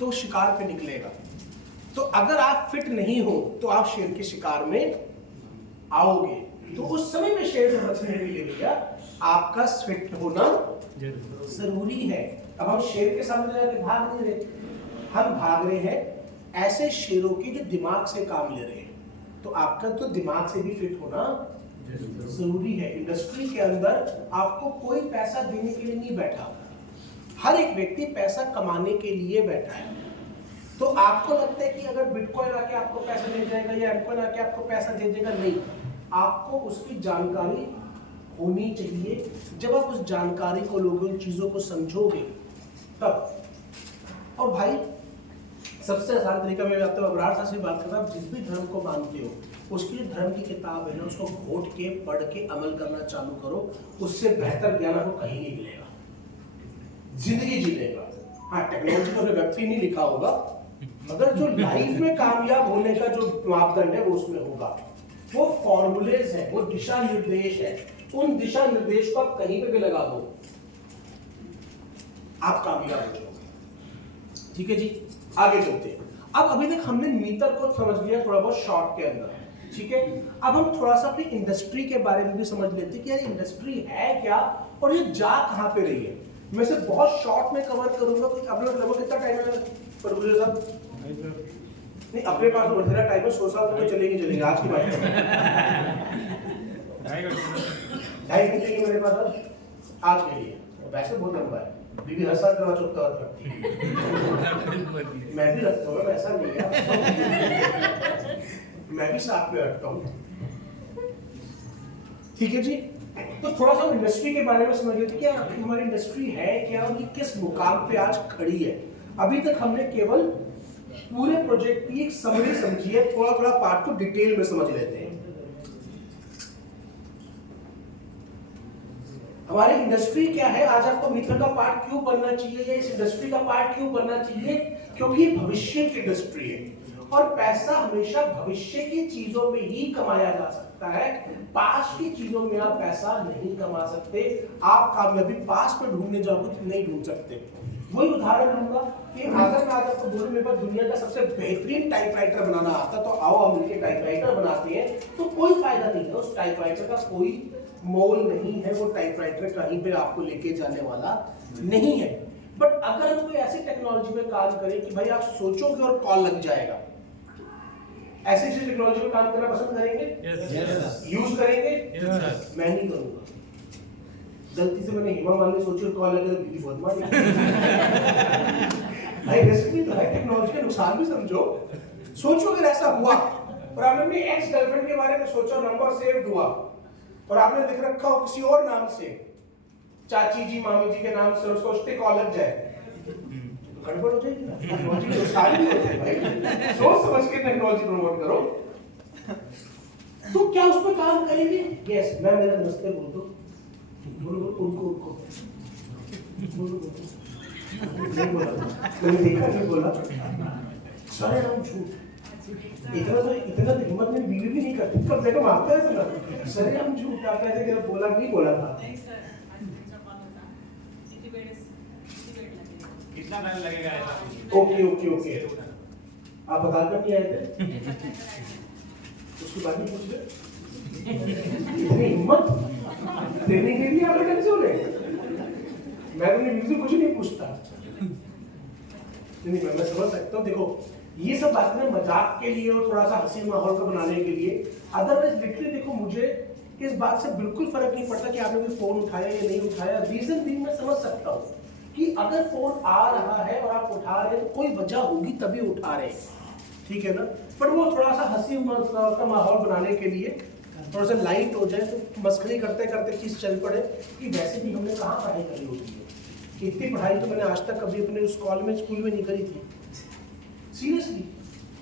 तो शिकार पे निकलेगा। तो अगर आप फिट नहीं हो तो आप शेर के शिकार में आओगे। तो उस समय में शेर से बचने के लिए भैया आपका फिट होना जरूरी है। अब हम शेर के सामने जाके भाग नहीं रहे, हम भाग रहे हैं ऐसे शेरों की जो दिमाग से काम ले रहे हैं। तो आपका तो दिमाग से भी फिट होना जरूरी है। इंडस्ट्री के अंदर आपको कोई पैसा देने के लिए नहीं बैठा, हर एक व्यक्ति पैसा कमाने के लिए बैठा है। तो आपको लगता है कि अगर बिटकॉइन आके आपको पैसा दे जाएगा या एमकॉइन आके आपको पैसा दे देगा, नहीं, आपको उसकी जानकारी होनी चाहिए। जब आप उस जानकारी को लोगे, उन चीजों को समझोगे तब। और भाई सबसे आसान तरीका मैं आपको अबरार साहब से बात करता हूँ, जिस भी धर्म को मानते हो उसकी धर्म की किताब है ना, उसको घोट के पढ़ के अमल करना चालू करो, उससे बेहतर ज्ञान आपको कहीं नहीं मिलेगा, जिंदगी जीनेगा। हाँ, टेक्नोलॉजी को वेब 3 नहीं लिखा होगा, मगर जो लाइफ में कामयाब होने का जो मापदंड है वो उसमें होगा। वो फॉर्मूलेज है, वो दिशा निर्देश है, उन दिशा निर्देश को आप कहीं पे भी लगा दो, आप कामयाब हो जाओगे। ठीक है जी, आगे चलते हैं। अब अभी तक हमने मीटर को समझ लिया थोड़ा बहुत शॉर्ट के अंदर, ठीक है। अब हम थोड़ा सा अपनी इंडस्ट्री के बारे में भी समझ लेते हैं कि यार इंडस्ट्री है क्या और ये जा कहां पे रही है। मैं इसे बहुत शॉर्ट में कवर करूंगा। अपने लगभग कितना टाइम है प्रोड्यूसर साहब? नहीं, अपने पास तो बथेरा टाइम है, 100 साल तक चलेंगे आज की बात है। 2.5 घंटे की मेरे पास आज के लिए, वैसे बहुत लंबा है। बीवी हर साल करवा चौथ कवर करती है। मैं भी रखता हूँ, ऐसा नहीं है, मैं भी साथ में रखता हूँ। ठीक है जी, तो थोड़ा सा इंडस्ट्री के बारे में समझ लेते कि हमारी इंडस्ट्री है क्या और ये किस मुकाम पे आज खड़ी है। अभी तक हमने केवल पूरे प्रोजेक्ट की एक समरी समझी है, थोड़ा थोड़ा पार्ट को डिटेल में समझ लेते हैं। हमारी इंडस्ट्री क्या है, आज आपको मित्र का पार्ट क्यों बनना चाहिए या इस इंडस्ट्री का पार्ट क्यों बनना चाहिए, क्योंकि भविष्य की इंडस्ट्री है और पैसा हमेशा भविष्य की चीजों में ही कमाया जा सकता है। पास्ट की चीजों में आप पैसा नहीं कमा सकते। आप कामयाबी पास्ट में ढूंढने जाओगे तो नहीं ढूंढ सकते। वही उदाहरण लूंगा कि अगर मैं आज आपको बोलूं मेरे पास दुनिया का सबसे बेहतरीन टाइपराइटर बनाना आता तो आओ हम मिलकर टाइपराइटर बनाते हैं, तो कोई फायदा नहीं है, उस टाइपराइटर का कोई मोल नहीं है, वो टाइपराइटर कहीं पे आपको लेके जाने वाला नहीं है। बट अगर हम कोई ऐसी टेक्नोलॉजी में काम करें कि भाई आप सोचोगे और कॉल लग जाएगा, ऐसी टेक्नोलॉजी में काम करना पसंद करेंगे? यूज करेंगे? मैं नहीं करूंगा। गलती से मैंने हेमा मालिनी सोची और कॉल लगे तो बीवी बहुत मारी। भाई रिस्क भी तो है, टेक्नोलॉजी के नुकसान भी समझो। सोचो अगर ऐसा हुआ और आपने अपनी एक्स गर्लफ्रेंड के बारे में सोचा, नंबर सेव हुआ और आपने लिख रखा हो किसी और नाम से, चाची जी मामी जी के नाम से, उसको उसके कॉल लग जाए, गड़बड़ हो जाएगी ना। टेक्नोलॉजी के नुकसान भी होते हैं भाई, सोच समझ के टेक्नोलॉजी प्रमोट करो। तो क्या उस पर काम करेंगे? यस, मैं मेरा नमस्ते बोल दो, उनको नहीं बोला, मैंने देखा नहीं बोला, सारे नाम झूठ। इतना तो हिम्मत मेरी बीवी भी नहीं करती, कब से कम आपका है सर, सारे नाम झूठ। आप ऐसे कि बोला नहीं बोला था। कितना टाइम लगेगा ऐसा? ओके आप बता कर नहीं आए थे, उसके बाद ही पूछ ले। इतनी हिम्मत ट्रेनिंग के लिए आप टेंशन हो रहे? मैं अपनी बीवी से कुछ नहीं पूछता। नहीं, मैं समझ सकता हूँ। देखो ये सब बातें ना मजाक के लिए और थोड़ा सा हंसी माहौल को बनाने के लिए, अदरवाइज लिटरली देखो मुझे इस बात से बिल्कुल फर्क नहीं पड़ता कि आपने कोई फोन उठाया या नहीं उठाया। रीजन भी मैं समझ सकता हूँ कि अगर फोन आ रहा है और आप उठा रहे हैं तो कोई वजह होगी तभी उठा रहे हैं, ठीक है ना। पर वो थोड़ा सा हंसी का माहौल बनाने के लिए थोड़ा सा लाइट हो जाए, तो मस्करी करते करते चीज चल पड़े कि वैसे भी हमने कहाँ पढ़ाई करी होती है। इतनी पढ़ाई तो मैंने आज तक कभी अपने उस स्कूल में नहीं करी थी। सीरियसली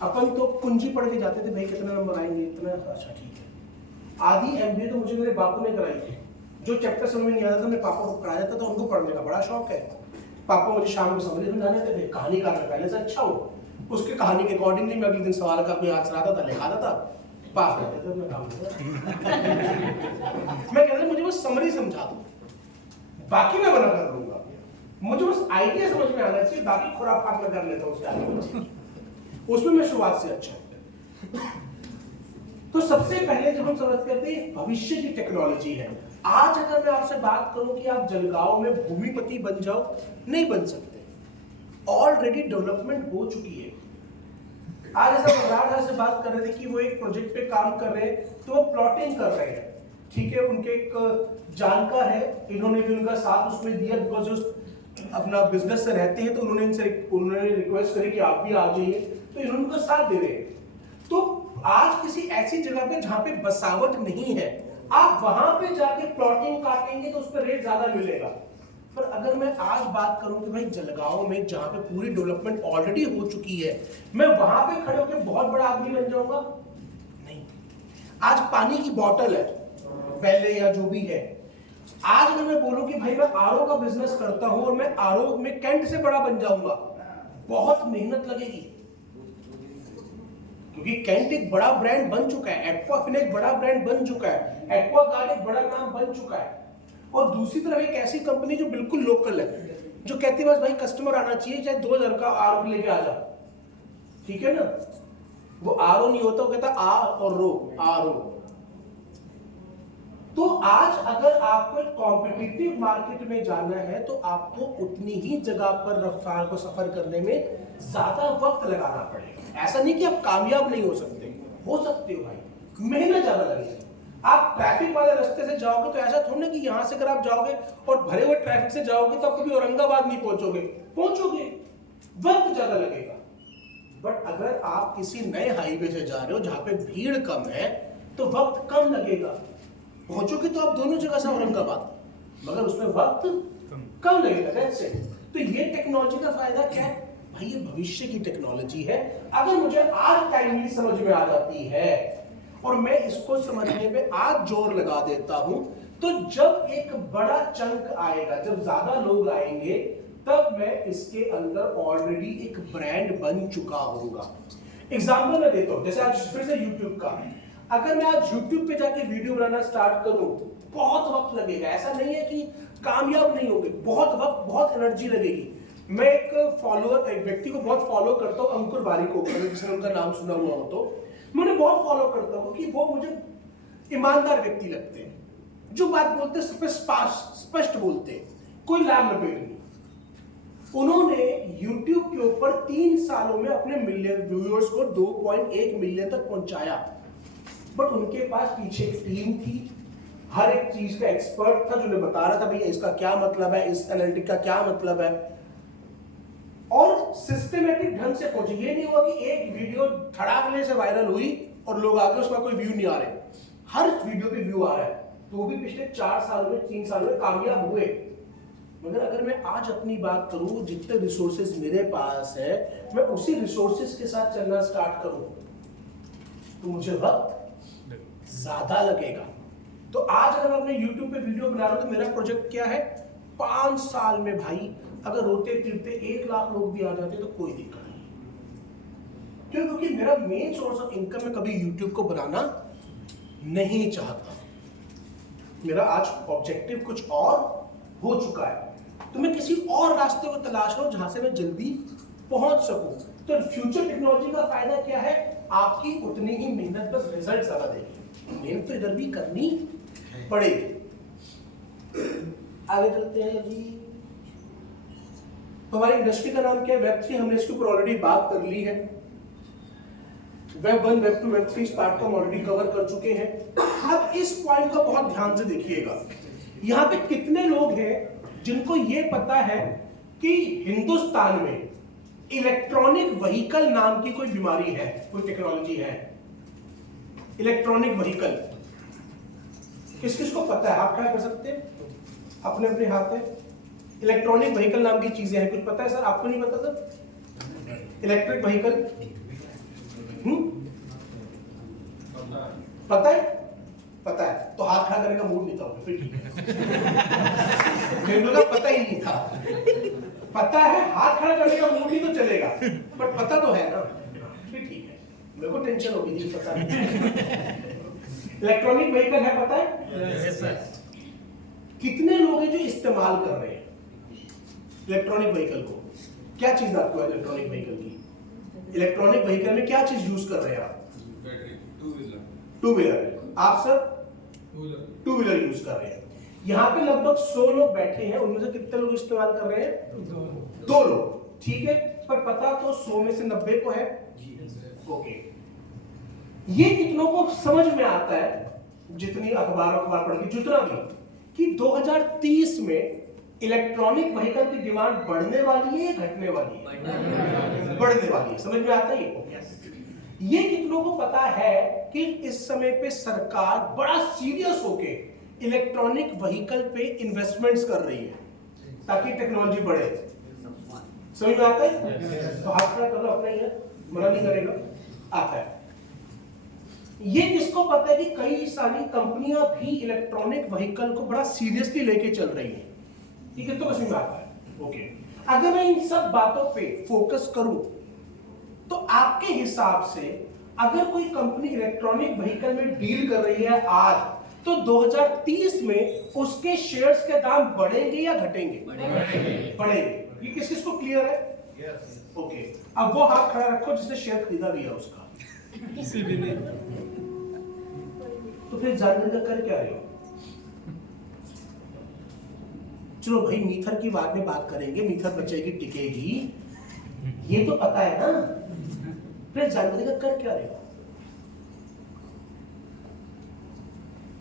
अपन तो कुंजी पढ़ के जाते थे, भाई कितना नंबर आएंगे, इतना, अच्छा ठीक है। आधी एमबीए तो मुझे मेरे बापू ने कराई थी। जो चैप्टर समझ में नहीं आता था मेरे पापा को कराया जाता था, उनको पढ़ने का बड़ा शौक है। पापा मुझे शाम को समझ समझाने थे, कहानी का पहले से अच्छा हो, उसके कहानी के अकॉर्डिंगली मैं अगले दिन सवाल का अपने याद चलाता था, लिखाता था, पास करते थे अपना काम। मैं कहता मुझे बस समरी समझा दो, बाकी मैं बना कर लूंगा। मुझे बस आइडिया समझ में आना चाहिए, बाकी खुराफात में कर लेता हूँ उसके आगे, उसमें मैं शुरुआत से अच्छा हूं। तो सबसे पहले जब हम समझ करते हैं भविष्य की टेक्नोलॉजी है, आज अगर मैं आपसे बात करूं कि आप जलगांव में भूमिपति बन जाओ, नहीं बन सकते, ऑलरेडी डेवलपमेंट हो चुकी है। आज ऐसा बलराज से बात कर रहे थे कि वो एक प्रोजेक्ट पे काम कर रहे हैं, तो वो प्लॉटिंग कर रहे हैं, ठीक है, उनके एक जानकार है, इन्होंने भी उनका साथ उसमें दिया, बिकॉज अपना बिजनेस से रहते हैं, तो उन्होंने रिक्वेस्ट करी कि आप भी आ जाइए, तो इन्होंने उनका साथ दे रहे हैं। तो आज किसी ऐसी जगह पे जहां पे बसावट नहीं है, आप वहां पे जाके प्लॉटिंग काटेंगे तो उस पर रेट ज्यादा मिलेगा। पर अगर मैं आज बात करूं कि भाई जलगांव में जहां पे पूरी डेवलपमेंट ऑलरेडी हो चुकी है, मैं वहां पे खड़े होकर बहुत बड़ा आदमी बन जाऊंगा? नहीं। आज पानी की बोतल है, पहले या जो भी है, आज अगर मैं बोलूं कि भाई मैं आरओ का बिजनेस करता हूं और मैं आरओ में कैंट से बड़ा बन जाऊंगा, बहुत मेहनत लगेगी, क्योंकि कैंट एक बड़ा ब्रांड बन चुका है, एक्वाफिन एक बड़ा ब्रांड बन चुका है, एक्वागार्ड एक बड़ा नाम बन चुका है। और दूसरी तरफ एक ऐसी कंपनी जो बिल्कुल लोकल है, जो कहती है बस भाई कस्टमर आना चाहिए, चाहे 2000 का आर लेके आ जा, ठीक है ना, वो आरओ नहीं होता, वो कहता आ और रो, आरओ। तो आज अगर आपको एक कॉम्पिटिटिव मार्केट में जाना है, तो आपको उतनी ही जगह पर रफ्तार को सफर करने में ज्यादा वक्त लगाना पड़ेगा। ऐसा नहीं कि आप कामयाब नहीं हो सकते हो भाई, मेहनत ज्यादा लगेगी। आप ट्रैफिक वाले रास्ते से जाओगे तो ऐसा थोड़ा ना कि यहां से अगर आप जाओगे और भरे हुए ट्रैफिक से जाओगे तो आप कभी औरंगाबाद नहीं पहुंचोगे, वक्त ज्यादा लगेगा। बट अगर आप किसी नए हाईवे से जा रहे हो जहां पे भीड़ कम है, तो वक्त कम लगेगा, पहुंचोगे तो आप दोनों जगह से औरंगाबाद, मगर उसमें वक्त कम लगेगा। That's it. तो ये टेक्नोलॉजी का फायदा क्या है भाई? ये भविष्य की टेक्नोलॉजी है। अगर मुझे आज टाइमली समझ में आ जाती है और मैं इसको समझने में आज जोर लगा देता हूं, तो जब एक बड़ा चंक आएगा, जब ज्यादा लोग आएंगे, तब मैं इसके अंदर ऑलरेडी एक ब्रांड बन चुका होगा। एग्जाम्पल मैं देता हूं, जैसे आज फिर से यूट्यूब का, अगर मैं आज YouTube पे जाके वीडियो बनाना स्टार्ट करूं, बहुत वक्त लगेगा। ऐसा नहीं है कि कामयाब नहीं होंगे, बहुत वक्त, बहुत एनर्जी लगेगी। मैं एक व्यक्ति को बहुत फॉलो करता हूं, अंकुर बारिक को, जिसने उनका नाम सुना हुआ हो तो मैं उन्हें बहुत फॉलो करता हूं कि वो मुझे ईमानदार व्यक्ति लगते हैं, जो बात बोलते हैं स्पष्ट बोलते हैं, कोई लाभ लपेट नहीं। उन्होंने YouTube के ऊपर 3 सालों में अपने मिलियन व्यूअर्स को 2.1 मिलियन तक पहुंचाया। बट उनके पास पीछे एक टीम थी, हर एक चीज का एक्सपर्ट था, जो उन्हें बता रहा था भैया इसका क्या मतलब है, इस एनालिटिक का क्या मतलब है, और सिस्टमेटिक ढंग से पहुंचे। ये नहीं हुआ कि एक वीडियो धड़ाकने से वायरल हुई और लोग आगे उसका कोई व्यू नहीं आ रहे, हर वीडियो पे व्यू आ रहा है, तो वो भी पिछले 4 साल में 3 साल में कामयाब हुए। मगर अगर मैं आज अपनी बात करूं, जितने रिसोर्सेज मेरे पास है, मैं उसी रिसोर्सेज के साथ चलना स्टार्ट करूं, तो मुझे वक्त ज्यादा लगेगा। तो आज अगर मैं अपने YouTube पे वीडियो बना रहा हूं, तो मेरा प्रोजेक्ट क्या है, 5 साल में भाई अगर रोते फिरते 1 लाख लोग भी आ जाते तो कोई दिक्कत नहीं। क्यों? क्योंकि मेरा मेन सोर्स ऑफ इनकम में कभी YouTube को बनाना नहीं चाहता। मेरा आज ऑब्जेक्टिव कुछ और हो चुका है, तो मैं किसी और रास्ते को तलाश रहा हूं जहां से मैं जल्दी पहुंच सकूं। तो फ्यूचर टेक्नोलॉजी का फायदा क्या है? आपकी उतनी ही मेहनत, बस रिजल्ट ज्यादा देगी। मेहनत तो इधर भी करनी पड़ेगी। आगे चलते हैं जी। तो हमारी इंडस्ट्री का नाम क्या है? Web3। हमने इसके ऊपर ऑलरेडी बात कर ली है। Web 1, Web 2, Web 3 platform already cover कर चुके हैं। अब इस पॉइंट को बहुत ध्यान से देखिएगा, यहाँ पे कितने लोग हैं जिनको ये पता है कि हिंदुस्तान में इलेक्ट्रॉनिक व्हीकल नाम की कोई बीमारी है, कोई टेक्नोलॉजी है? इलेक्ट्रॉनिक व्हीकल किस किस को पता है? आप क्या कर सकते हैं अपने अपने हाथ में? इलेक्ट्रॉनिक व्हीकल नाम की चीजें हैं, कुछ पता है सर? आपको नहीं पता सर? इलेक्ट्रिक व्हीकल पता है? पता है तो हाथ खड़ा करने का मूड नहीं था, फिर ठीक है। मेरे को पता ही नहीं था। पता है, हाथ खड़ा करने का मूड ही तो चलेगा, बट पता तो है ना, फिर ठीक है। मेरे को टेंशन होगी थी, पता नहीं। इलेक्ट्रॉनिक व्हीकल है, पता है? Yes sir. कितने लोग हैं जो इस्तेमाल कर रहे हैं? इलेक्ट्रॉनिक व्हीकल को, क्या चीज आपको है इलेक्ट्रॉनिक व्हीकल की? इलेक्ट्रॉनिक व्हीकल में क्या चीज यूज कर रहे हैं आप? Two wheeler. आप सर? टू व्हीलर यूज कर रहे हैं। यहाँ पे लगभग 100 लोग बैठे हैं, उनमें से कितने लोग इस्तेमाल कर रहे हैं? 2 लोग, ठीक है। पर पता तो 100 में से 90 को है। ओके, ये कितनों को समझ में आता है, जितनी अखबार पढ़ के जितना भी, कि 2030 में इलेक्ट्रॉनिक व्हीकल की डिमांड बढ़ने वाली है या घटने वाली है? बढ़ने वाली है। समझ में आता है ये कितनों को पता है कि इस समय पे सरकार बड़ा सीरियस होके इलेक्ट्रॉनिक व्हीकल पे इन्वेस्टमेंट्स कर रही है ताकि टेक्नोलॉजी बढ़े? समझ में आता है? तो हाथ खड़ा कर लो अपना, ये मना नहीं करेगा, आता है। ये किसको पता है कि कई सारी कंपनियां भी इलेक्ट्रॉनिक व्हीकल को बड़ा सीरियसली लेके चल रही हैं? ये किसको समझ में आता है? ओके, अगर मैं इन सब बातों पे फोकस करूं तो आपके हिसाब से अगर कोई कंपनी इलेक्ट्रॉनिक व्हीकल में डील कर रही है आज, तो 2030 में उसके शेयर्स के दाम बढ़ेंगे या घटेंगे? बढ़ेंगे। ये किस किस को क्लियर है? ओके, अब वो हाथ खड़ा रखो जिसने शेयर खरीदा भी है उसका। किसी भी नहीं। तो फिर जानने का कर क्या रहे हो? चलो भाई, मीथर की बाद में बात करेंगे, मीथर बचेगी टिकेगी, ये तो पता है ना। फिर जानने का कर क्या रहे हो?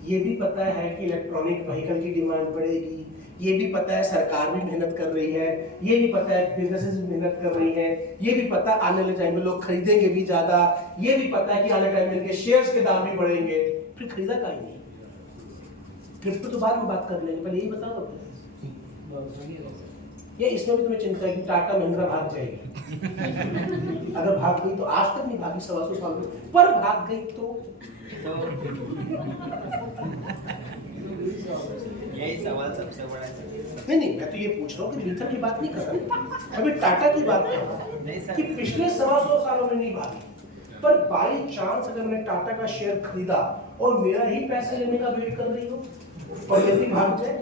ये भी पता है कि इलेक्ट्रॉनिक व्हीकल की डिमांड बढ़ेगी, ये भी पता है सरकार भी मेहनत कर रही है, ये भी पता है बिजनेसेस भी मेहनत कर रही है, ये भी पता है आने वाले टाइम में लोग खरीदेंगे भी ज्यादा, ये भी पता है कि आने वाले टाइम में इनके शेयर्स के दाम भी बढ़ेंगे, फिर खरीदा काहे नहीं? क्रिप्टो तो बाद में बात कर लेंगे, पहले यही बता दो। ये इसमें भी तुम्हें चिंता है कि टाटा महिंद्रा भाग जाएगी? अगर भाग गई तो आज तक नहीं भागी, 125 साल में, पर भाग गई तो यही सवाल सबसे बड़ा है। नहीं, मैं तो ये पूछ रहा हूँ कि मीथर की बात नहीं कर रहा, अभी टाटा की बात कर रहा हूँ कि पिछले 125 सालों में नहीं भागी, पर बाई चांस अगर मैंने टाटा का शेयर खरीदा और मेरा ही पैसे लेने का वेट कर रही हो और यदि भाग जाए,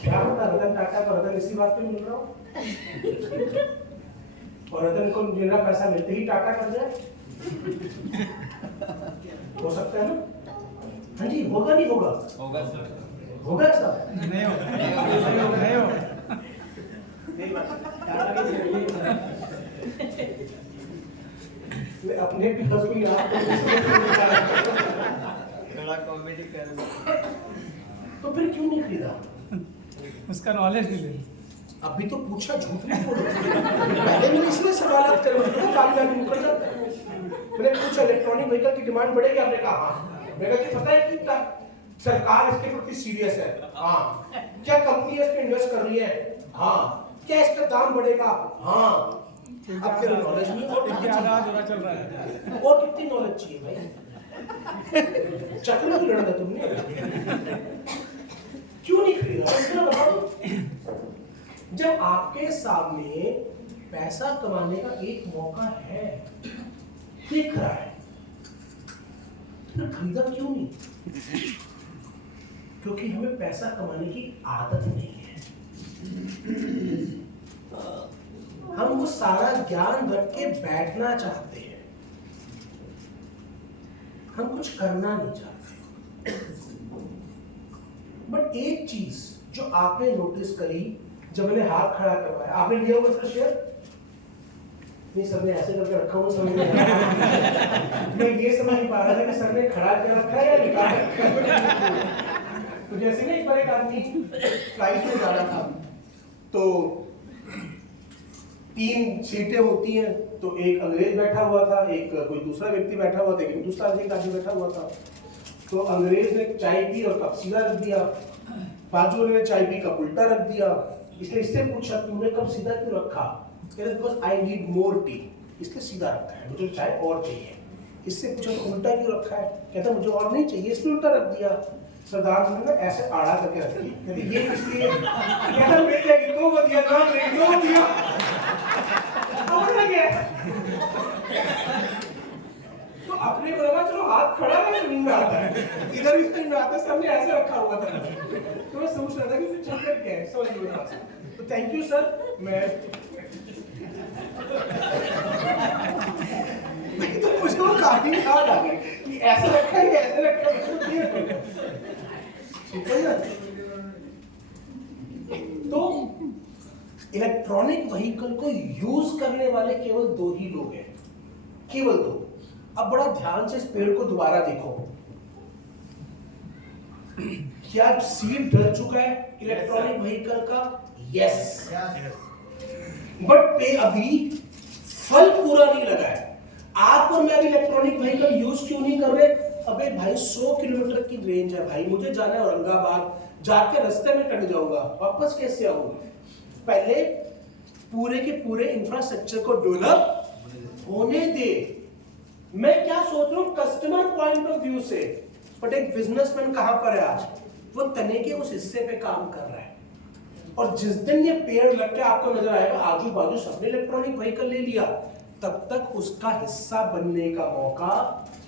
क्या पता रतन टाटा का रतन इसी बात पे मिल रहा हो और रतन को मेरा पैसा मिलते ही टाटा कर जाए, हो सकता है ना? हाँ जी, होगा नहीं होगा? होगा सर। होगा सर? नहीं होगा, नहीं होगा, नहीं होगा। अपने भी हंसूंगी आप थोड़ा कॉमेडी कर। तो फिर क्यों नहीं खरीदा? उसका नॉलेज नहीं ले। अभी तो पूछा, झूठ नहीं बोलो। पहले मैंने इसलिए सवाल करे, मतलब काम जाने मुकर जाता है। मैंने पूछा इलेक्ट्रॉनिक व्हीकल की डिमांड बढ़ेगी, आपने कहा हाँ। मैंने कहा कि पता है कि सरकार इसके प्रति सीरियस है? हाँ। क्या कंपनी इस पे इन्वेस्ट कर रही है? हाँ। क्या इसका दाम बढ़ेगा? हाँ। अब तेरा नॉलेज नहीं और चल रहा है। और कितनी नॉलेज चाहिए भाई? चक्र में लड़ा था तुमने, क्यों नहीं खरीदा? बताओ। जब आपके सामने पैसा कमाने का एक मौका है, दिख रहा है, तो खरीदा क्यों नहीं? क्योंकि हमें पैसा कमाने की आदत नहीं है। हम वो सारा ज्ञान रख के बैठना चाहते हैं, हम कुछ करना नहीं चाहते। बट एक चीज जो आपने नोटिस करी जब मैंने हाथ खड़ा करवाया, आपने लिया होगा सर शेयर? नहीं, सर ने ऐसे करके रखा हुआ, समझ नहीं आया। मैं ये समझ नहीं पा रहा था कि सर ने खड़ा कर रखा है या निकाल रखा है। तो जैसे ना एक बार एक आदमी फ्लाइट में जा रहा था, तो 3 सीटें होती हैं, तो एक अंग्रेज बैठा हुआ था, एक कोई दूसरा व्यक्ति बैठा हुआ था, एक दूसरा आदमी बैठा हुआ था। तो अंग्रेज ने चाय पी और कप सीधा रख दिया, बाजू वाले ने चाय पी कप उल्टा रख दिया। इसलिए इससे पूछा तुमने कप सीधा क्यों रखा? कहते because I need more tea, इसलिए सीधा रखा है, मुझे चाय और चाहिए। इससे पूछा तो उल्टा क्यों रखा है? कहता मुझे और नहीं चाहिए, इसलिए उल्टा रख दिया। सरदार ने ना ऐसे आड़ा करके रख दी, कहते ये इसलिए कहता मिल जाएगी तो वो दिया ना, नहीं तो दिया और लगे। तो अपने को लगा चलो हाथ खड़ा है, नींद में आता है, इधर भी नींद में आता है, सामने ऐसे रखा हुआ था। तो मैं सोच रहा था कि चक्कर क्या है, समझ लो यहाँ से। तो थैंक यू सर। मैं तो मुझे वो कहानी याद आ गई कि ऐसे रखा है ऐसे रखा है, ठीक है ना। तो इलेक्ट्रॉनिक व्हीकल को यूज करने वाले केवल 2 ही लोग हैं, केवल 2। अब बड़ा ध्यान से इस पेड़ को दोबारा देखो। क्या सीड डल चुका है इलेक्ट्रॉनिक व्हीकल का? यस। बट पे अभी फल पूरा नहीं लगा है। आप और मैं अभी इलेक्ट्रॉनिक व्हीकल यूज क्यों नहीं कर रहे? अबे भाई 100 किलोमीटर की रेंज है भाई, मुझे जाना है औरंगाबाद, जाके रास्ते में कट जाऊंगा, वापस कैसे आऊंगा? पहले पूरे के पूरे इंफ्रास्ट्रक्चर को डेवलप होने दे। मैं क्या सोच रहा हूं कस्टमर पॉइंट ऑफ व्यू से, बट एक बिजनेसमैन कहां पर है आज? वो तने के उस हिस्से पे काम कर रहा है। और जिस दिन ये पेड़ लग के आपको नजर आएगा आजू बाजू सबने इलेक्ट्रॉनिक व्हीकल ले लिया, तब तक उसका हिस्सा बनने का मौका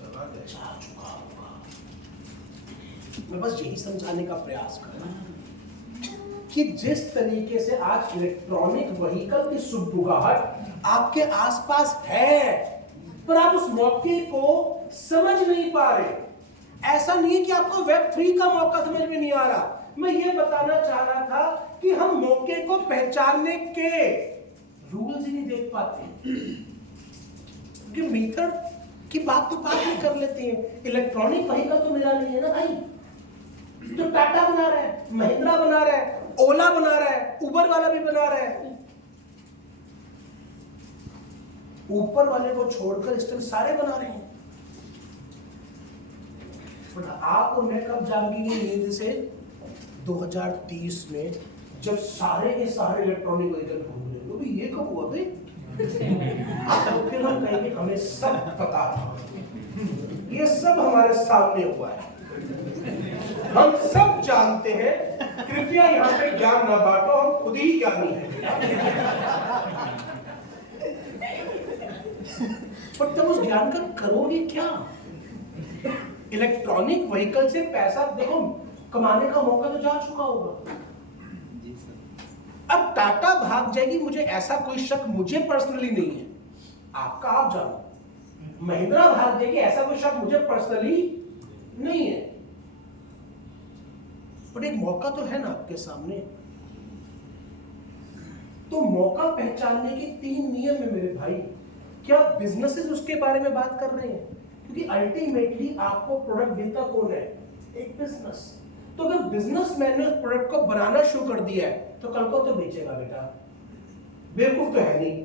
जा चुका होगा। मैं बस यही समझाने का प्रयास कर रहा हूं कि जिस तरीके से आज इलेक्ट्रॉनिक व्हीकल की सुगबुगाहट आपके आसपास है, पर आप उस मौके को समझ नहीं पा रहे। ऐसा नहीं है कि आपको वेब 3 का मौका समझ में नहीं आ रहा। मैं ये बताना चाह रहा था कि हम मौके को पहचानने के रूल्स ही नहीं देख पाते, क्योंकि मीटर की बात तो बात ही कर लेते हैं। इलेक्ट्रॉनिक व्हीकल तो मेरा नहीं है ना भाई, तो टाटा बना रहा है, महिंद्रा बना रहा है, ओला बना रहा है, उबर वाला भी बना रहा है। ऊपर वाले को छोड़कर इस टाइम सारे बना रहे हैं। आप और मैं कब जागेंगे नींद से? 2030 में, जब सारे के सारे इलेक्ट्रॉनिक व्हीकल घूम रहे हो। ये कब हुआ भाई? तो फिर हम कहेंगे हमें सब पता था, ये सब हमारे सामने हुआ है, हम सब जानते हैं। कृपया यहाँ पे ज्ञान ना बांटो, हम खुद ही ज्ञानी हैं। पर तब उस ज्ञान का करोगे क्या? इलेक्ट्रॉनिक व्हीकल से पैसा देखो कमाने का मौका तो जा चुका होगा। अब टाटा भाग जाएगी, मुझे ऐसा कोई शक मुझे पर्सनली नहीं है, आपका आप जानो। महिंद्रा भाग जाएगी, ऐसा कोई शक मुझे पर्सनली नहीं है, बट एक मौका तो है ना आपके सामने। तो मौका पहचानने के 3 नियम है मेरे भाई। क्या बिजनेसेस उसके बारे में बात कर रहे हैं? क्योंकि अल्टीमेटली आपको प्रोडक्ट देता कौन है? एक बिजनेस। तो अगर बिजनेसमैन ने उस प्रोडक्ट को बनाना शुरू कर दिया है, तो कल को तो बेचेगा बेटा। बेवकूफ तो है नहीं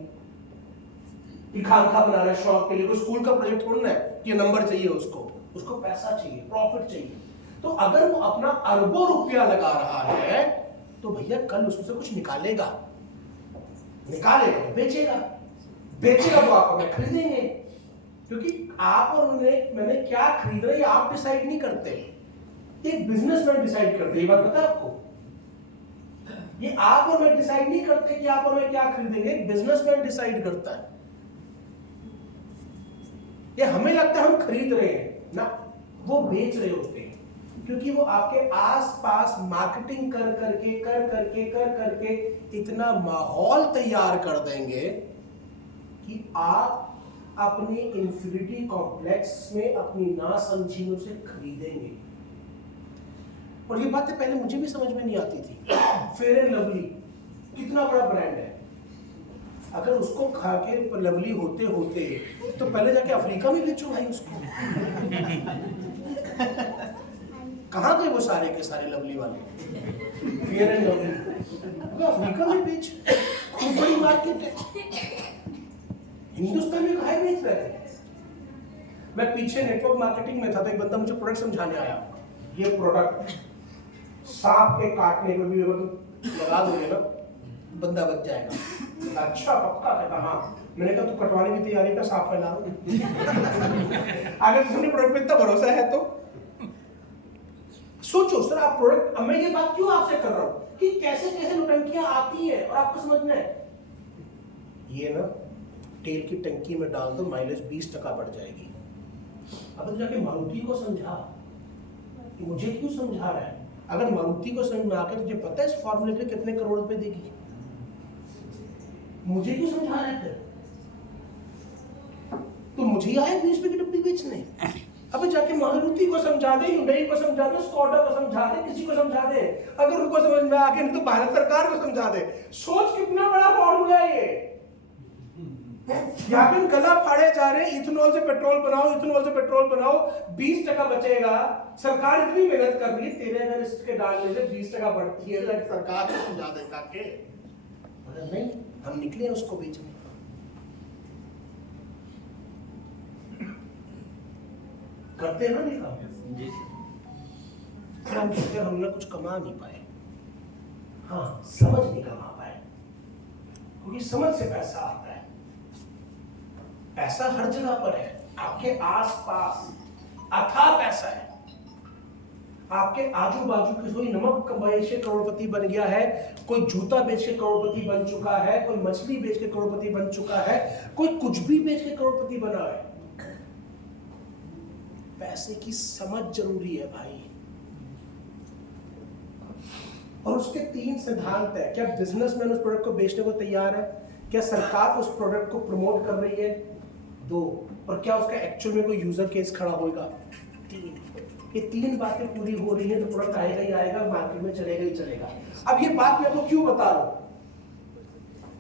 कि खामखा बना रहा है शौक के लिए। कोई स्कूल का प्रोजेक्ट थोड़ा है कि नंबर चाहिए उसको पैसा चाहिए, प्रॉफिट चाहिए। तो अगर वो अपना अरबों रुपया लगा रहा है, तो भैया कल उससे कुछ निकालेगा तो बेचेगा तो आप हमें खरीदेंगे। क्योंकि आप और मैंने क्या खरीद रहे हैं आप डिसाइड नहीं करते, एक बिजनेसमैन डिसाइड करते हैं। ये बात पता है आपको? ये आप और मैं डिसाइड नहीं करते कि आप और मैं क्या खरीदेंगे, एक बिजनेसमैन डिसाइड करता है। ये हमें लगता है हम खरीद रहे हैं ना, वो बेच रहे होते हैं। क्योंकि वो आपके आसपास मार्केटिंग कर करके इतना माहौल तैयार कर देंगे कि आप अपने इंफिनिटी कॉम्प्लेक्स में अपनी नासमझियों से खरीदेंगे। और ये बातें पहले मुझे भी समझ में नहीं आती थी। फेयर एंड लवली कितना बड़ा ब्रांड है, अगर उसको खा के लवली होते होते तो पहले जाके अफ्रीका में बेचो भाई उसको। कहाँ गए वो सारे के सारे लवली वाले? फेयर एंड लवली अफ्रीका में बेच, खूब बड़ी मार्केट है। हिंदुस्तान में कहाँ बेच रहे थे? मैं पीछे नेटवर्क मार्केटिंग में था, तो एक बंदा मुझे प्रोडक्ट समझाने आया। ये प्रोडक्ट सांप के काटने पे भी लगा दोगे ना, बंदा बच जाएगा। अच्छा पक्का कहता हाँ। मैंने कहा तू कटवाने की तैयारी का सांप फैला अगर तुमने प्रोडक्ट पे इतना भरोसा है तो सोचो सर आप प्रोडक्ट। मैं ये बात क्यों आपसे कर रहा हूं कि कैसे कैसे नौटंकियां आती है और आपको समझना है। ये ना तेल की टंकी में डाल दो, माइलेज 20% बढ़ जाएगी। अब तो जाके मारुति को समझा कि मुझे क्यों समझा रहा है, अगर मारुति को समझ में आके, तुझे पता है इस फॉर्मूले पे कितने करोड़ रुपए देगी? मुझे क्यों समझा रहे थे? तो मुझे आए 20 रुपए की डब्बी बेचने? अबे जाके मारुति को समझा दे, हुंडई को समझा दे, स्कॉडा को समझा दे, किसी को समझा दे। अगर उनको समझ में आके, नहीं तो भारत सरकार को समझा दे। सोच कितना बड़ा फॉर्मूला है ये। यहाँ पे गला फाड़े जा रहे हैं, इथेनॉल से पेट्रोल बनाओ, इथेनॉल से पेट्रोल बनाओ, 20% बचेगा। सरकार इतनी मेहनत कर रही है, तेरे अगर इसके डालने से 20% बढ़ती है, तो सरकार को समझा देगा के नहीं, हम निकले उसको बेचने। करते हैं ना नहीं काम? जी फिर हम कहते हैं हमने कुछ कमा नहीं पाए। हाँ, समझ नहीं कमा पाए, क्योंकि समझ से पैसा आता है। पैसा हर जगह पर है, आपके आसपास अथाह पैसा है। आपके आजू बाजू की कोई नमक बेच के करोड़पति बन गया है, कोई जूता बेच के करोड़पति बन चुका है, कोई मछली बेच के करोड़पति बन चुका है, कोई कुछ भी बेच के करोड़पति बना है। पैसे की समझ जरूरी है भाई। और उसके 3 सिद्धांत है। क्या बिजनेसमैन उस प्रोडक्ट को बेचने को तैयार है? क्या सरकार उस प्रोडक्ट को प्रमोट कर रही है? 2, और क्या उसका एक्चुअल में कोई यूजर केस खड़ा होगा? 3। ये 3 बातें पूरी हो रही है तो प्रोडक्ट आएगा ही आएगा, मार्केट में चलेगा ही चलेगा। अब ये बात मैं आपको क्यों बता रहा हूं?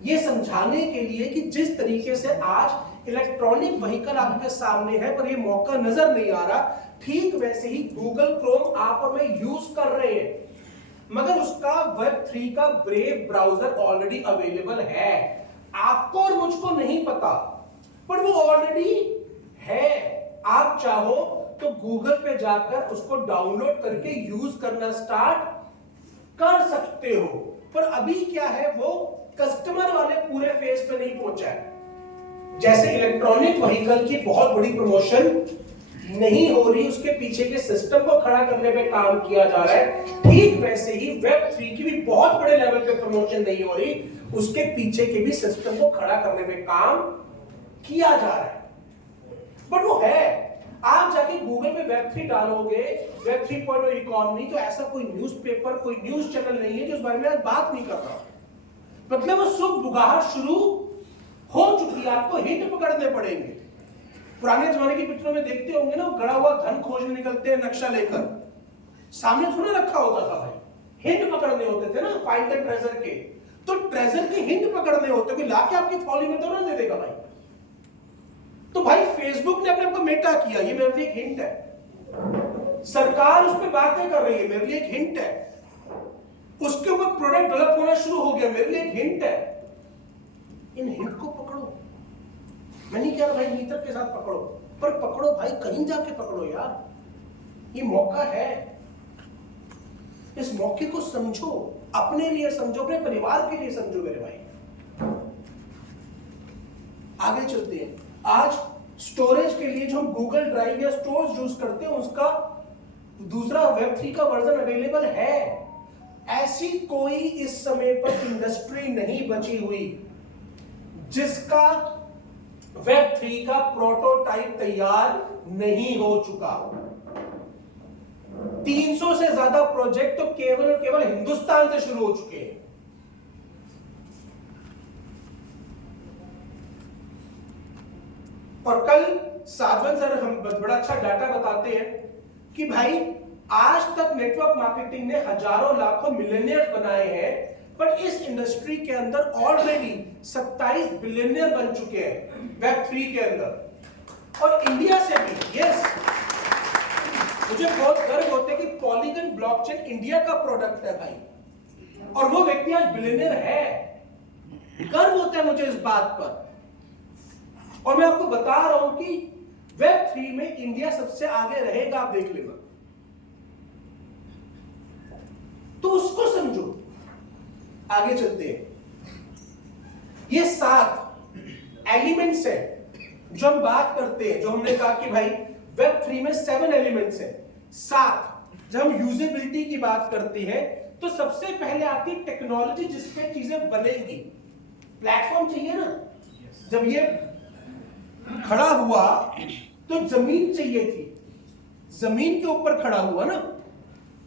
ये समझाने के लिए कि जिस तरीके से आज इलेक्ट्रॉनिक व्हीकल आपके सामने है पर ये मौका नजर नहीं आ रहा, ठीक वैसे ही गूगल क्रोम आप और मैं यूज कर रहे हैं, मगर उसका Web3 का ब्रेव ब्राउजर ऑलरेडी अवेलेबल है। आपको और मुझको नहीं पता, पर वो ऑलरेडी है। आप चाहो तो गूगल पे जाकर उसको डाउनलोड करके यूज करना स्टार्ट कर सकते हो। पर अभी क्या है, वो कस्टमर वाले पूरे फेज पे नहीं पहुंचा है। जैसे इलेक्ट्रॉनिक व्हीकल की बहुत बड़ी प्रमोशन नहीं हो रही, उसके पीछे के सिस्टम को खड़ा करने पे काम किया जा रहा है, ठीक वैसे ही Web3 की भी बहुत बड़े लेवल पे प्रमोशन नहीं हो रही, उसके पीछे के भी सिस्टम को खड़ा करने पे काम किया जा रहा है। बट वो है। आप जाके गूगल पे Web3 डालोगे, Web 3.0 इकोनॉमी, तो ऐसा कोई न्यूज़पेपर, कोई न्यूज चैनल नहीं है जो इस बारे में आज बात नहीं कर रहा। मतलब वो सुख बुगाहट शुरू हो चुकी है, आपको हिंट पकड़ने पड़ेंगे। पुराने जमाने की पिक्चरों में देखते होंगे ना, गड़ा हुआ धन खोजने निकलते हैं नक्शा लेकर, सामने थोड़ा रखा होता था भाई, हिंट पकड़ने होते थे ना, फाइंड द ट्रेजर के। तो ट्रेजर के हिंट पकड़ने होते, कोई लाके आपकी थैली में तो ना दे देगा भाई। तो भाई फेसबुक ने अपने आप को मेटा किया, ये मेरे लिए एक हिंट है। सरकार उस पर बातें कर रही है, मेरे लिए एक हिंट है। उसके ऊपर प्रोडक्ट डेवलप होना शुरू हो गया, मेरे लिए एक हिंट है। इन हिंट को पकड़ो। मैं नहीं कह रहा भाई नीतक के साथ पकड़ो, पर पकड़ो भाई, कहीं जाके पकड़ो यार। ये मौका है, इस मौके को समझो, अपने लिए समझो, अपने परिवार के लिए समझो मेरे भाई। आगे चलते हैं। आज स्टोरेज के लिए जो हम गूगल ड्राइव या स्टोरेज यूज करते हैं, उसका दूसरा Web3 का वर्जन अवेलेबल है। ऐसी कोई इस समय पर इंडस्ट्री नहीं बची हुई जिसका Web3 का प्रोटोटाइप तैयार नहीं हो चुका। 300 से ज्यादा प्रोजेक्ट तो केवल और केवल हिंदुस्तान से शुरू हो चुके हैं। और कल साधवन सर हम बड़ा अच्छा डाटा बताते हैं कि भाई आज तक नेटवर्क मार्केटिंग ने हजारों लाखों मिलियनियर्स बनाए हैं, पर इस इंडस्ट्री के अंदर ऑलरेडी 27 बिलियनियर बन चुके हैं Web3 के अंदर। और इंडिया से भी, यस, मुझे बहुत गर्व होता है कि पॉलीगन ब्लॉकचेन इंडिया का प्रोडक्ट है भाई, और वो व्यक्ति आज बिलियनियर है। गर्व होता है मुझे इस बात पर। और मैं आपको बता रहा हूं कि Web3 में इंडिया सबसे आगे रहेगा, आप देख लेना। तो उसको समझो। आगे चलते हैं। ये 7 एलिमेंट्स है जो हम बात करते हैं, जो हमने कहा कि भाई Web3 में 7 एलिमेंट्स है। 7 जब हम यूजेबिलिटी की बात करते हैं तो सबसे पहले आती है टेक्नोलॉजी जिसपे चीजें बनेंगी। प्लेटफॉर्म चाहिए ना। जब ये खड़ा हुआ तो जमीन चाहिए थी, जमीन के ऊपर खड़ा हुआ ना,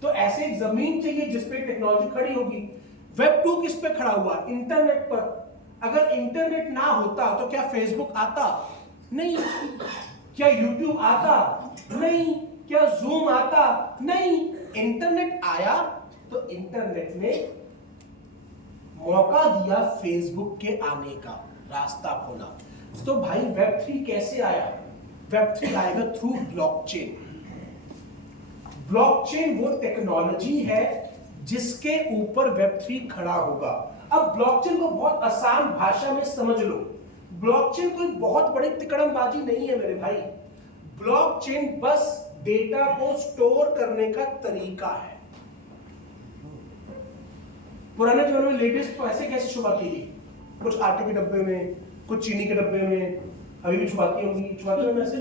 तो ऐसे एक जमीन चाहिए जिसपे टेक्नोलॉजी खड़ी होगी। वेब 2 किस पे खड़ा हुआ? इंटरनेट पर। अगर इंटरनेट ना होता तो क्या फेसबुक आता? नहीं। क्या यूट्यूब आता? नहीं। क्या जूम आता? नहीं। इंटरनेट आया तो इंटरनेट ने मौका दिया फेसबुक के आने का, रास्ता खोला। तो भाई वेब 3 कैसे आया? वेब 3 आएगा थ्रू ब्लॉकचेन। ब्लॉकचेन वो टेक्नोलॉजी है जिसके ऊपर वेब 3 खड़ा होगा। अब ब्लॉकचेन को बहुत आसान भाषा में समझ लो। ब्लॉकचेन कोई बहुत बड़ी तिकड़मबाजी नहीं है मेरे भाई। ब्लॉकचेन बस डेटा को स्टोर करने का तरीका है। पुराने जमाने में लेडीज पैसे कैसे छुपाती थी? कुछ आटे के डब्बे में, कुछ चीनी के डब्बे में, अभी भी छुपाती होंगी। छुपाते हो वैसे?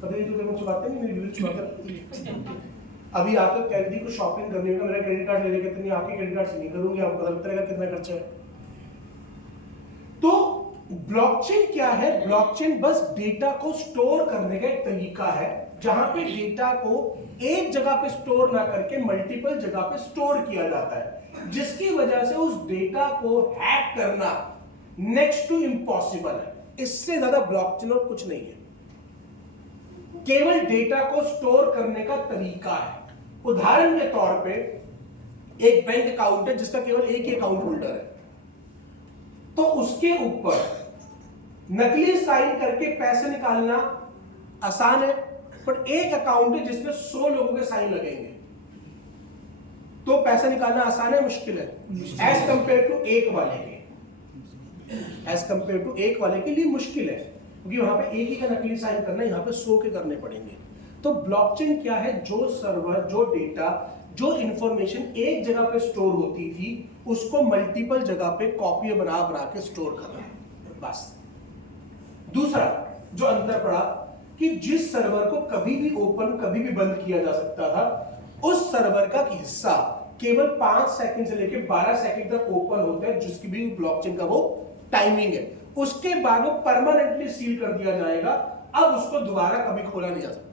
पता नहीं तो छुपाते नहीं, मेरी बीवी छुपाती। अभी आकर कह रही थी कुछ शॉपिंग करने का, मेरा क्रेडिट कार्ड ले लेके, इतनी आपके क्रेडिट कार्ड से नहीं करूंगी, आपको पता लगेगा कितना खर्चा है। तो ब्लॉकचेन क्या है? ब्लॉकचेन बस डेटा को स्टोर करने का एक तरीका है, जहां पे डेटा को एक जगह पे स्टोर ना करके मल्टीपल जगह पे स्टोर किया जाता है, जिसकी वजह से उस डेटा को हैक करना नेक्स्ट टू इम्पॉसिबल है। इससे ज्यादा ब्लॉकचेन और कुछ नहीं है, केवल डेटा को स्टोर करने का तरीका है। उदाहरण के तौर पे एक बैंक अकाउंट है जिसका केवल एक ही अकाउंट होल्डर है, तो उसके ऊपर नकली साइन करके पैसे निकालना आसान है, पर एक अकाउंट है जिसमें 100 लोगों के साइन लगेंगे, तो पैसा निकालना आसान है, मुश्किल है एज कंपेयर टू एक वाले के। एज कंपेयर टू एक वाले के लिए मुश्किल है, क्योंकि वहां पे एक ही का नकली साइन करना, यहाँ पे 100 के करने पड़ेंगे। तो ब्लॉकचेन क्या है? जो सर्वर, जो डेटा, जो इंफॉर्मेशन एक जगह पे स्टोर होती थी, उसको मल्टीपल जगह पे कॉपी बना बना के स्टोर करना है, बस। दूसरा जो अंतर पड़ा कि जिस सर्वर को कभी भी ओपन, कभी भी बंद किया जा सकता था, उस सर्वर का हिस्सा केवल 5 सेकंड से लेकर 12 सेकंड तक ओपन होता है, जिसकी भी ब्लॉकचेन का वो टाइमिंग है। उसके बाद वो परमानेंटली सील कर दिया जाएगा, अब उसको दोबारा कभी खोला नहीं जा सकता।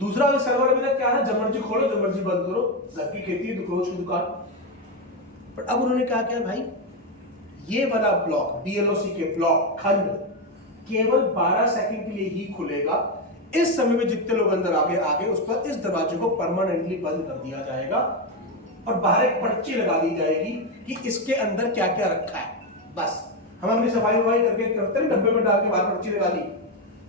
दूसरा सर्वर अभी तक क्या है? जब मर्जी खोलो, जब मर्जी बंद करो, घर की खेती, दुकान की दुकान। पर अब उन्होंने क्या किया भाई, ये वाला ब्लॉक, BLOC के ब्लॉक खंड केवल 12 सेकंड के लिए ही खुलेगा। इस समय में जितने लोग अंदर आगे उस पर इस दरवाजे को परमानेंटली बंद कर दिया जाएगा और बाहर एक पर्ची लगा दी जाएगी कि इसके अंदर क्या क्या रखा है। बस हम अपनी सफाई करके करते हैं, डब्बे में डाल के बाहर पर्ची लगा दी,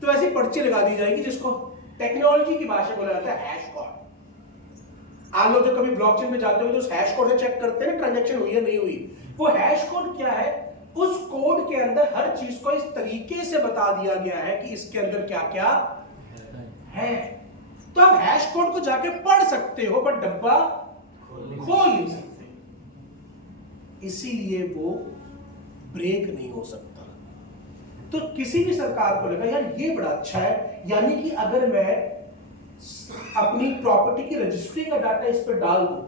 तो ऐसी पर्ची लगा दी जाएगी जिसको टेक्नोलॉजी की भाषा बोला जाता है हैश कोड। आप लोग जो कभी ब्लॉकचेन में जाते हो तो उस हैश कोड से चेक करते हैं ट्रांजैक्शन हुई है नहीं हुई। वो हैश कोड क्या है? उस कोड के अंदर हर चीज को इस तरीके से बता दिया गया है कि इसके अंदर क्या क्या है। तो आप हैश कोड को जाके पढ़ सकते हो, पर डब्बा खोल नहीं सकते, इसीलिए वो ब्रेक नहीं हो सकता। तो किसी भी सरकार को लगा यार ये बड़ा अच्छा है, यानी कि अगर मैं अपनी प्रॉपर्टी की रजिस्ट्री का डाटा इस पर डाल दूं,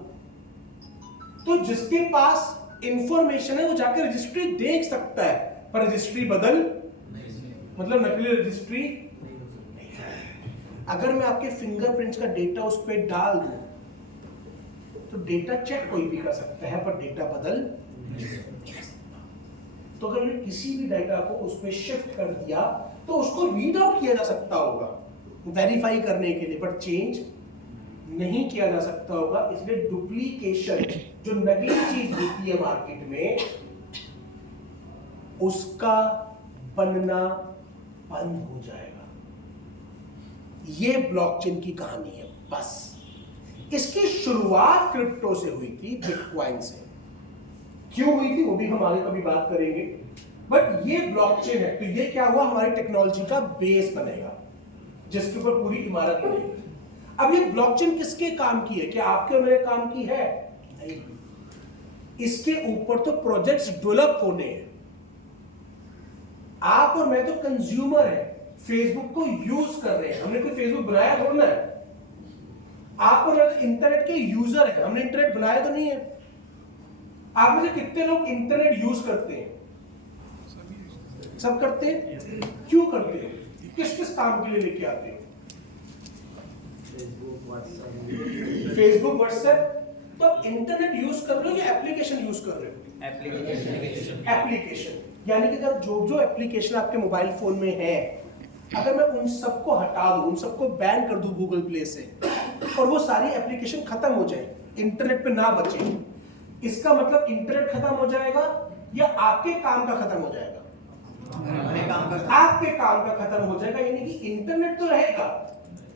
तो जिसके पास इंफॉर्मेशन है वो जाके रजिस्ट्री देख सकता है, पर रजिस्ट्री बदल मतलब नकली रजिस्ट्री। अगर मैं आपके फिंगरप्रिंट्स का डेटा उस पर डाल दूं, तो डेटा चेक कोई भी कर सकता है, पर डेटा बदल नहीं सकता। तो अगर मैंने किसी भी डेटा को उस पर शिफ्ट कर दिया, तो उसको रीड आउट किया जा सकता होगा वेरीफाई करने के लिए, पर चेंज नहीं किया जा सकता होगा। इसलिए डुप्लीकेशन, जो नकली चीज होती है मार्केट में, उसका बनना बंद हो जाएगा। ये ब्लॉकचेन की कहानी है बस। इसकी शुरुआत क्रिप्टो से हुई थी, बिटकॉइन से। क्यों हुई थी वो भी हम आगे कभी बात करेंगे, बट ये ब्लॉकचेन है, तो ये क्या हुआ, हमारी टेक्नोलॉजी का बेस बनेगा, जिसके ऊपर पूरी इमारत बनेगी। अब ये ब्लॉकचेन किसके काम की है? क्या आपके और मेरे काम की है? नहीं। इसके ऊपर तो प्रोजेक्ट्स डेवलप होने हैं। आप और मैं तो कंज्यूमर है, फेसबुक को यूज कर रहे हैं, हमने कोई फेसबुक बनाया थोड़ा है। आप और मैं तो इंटरनेट के यूजर है, हमने इंटरनेट बनाया तो नहीं है। आप में से कितने लोग इंटरनेट यूज करते हैं? सब करते हैं। क्यों करते हैं? किस किस काम के लिए लेके आते हैं? Facebook WhatsApp. तो इंटरनेट यूज कर रहे हो या एप्लीकेशन यूज कर रहे हो? एप्लीकेशन यानी कि अगर जो जो एप्लीकेशन आपके मोबाइल फोन में है, अगर मैं उन सबको हटा दूं, उन सबको बैन कर दूं गूगल प्ले से, और वो सारी एप्लीकेशन खत्म हो जाए, इंटरनेट पे ना बचे, इसका मतलब इंटरनेट खत्म हो जाएगा या आपके काम का खत्म हो जाएगा? आपके काम का खत्म हो जाएगा, यानी कि इंटरनेट तो रहेगा,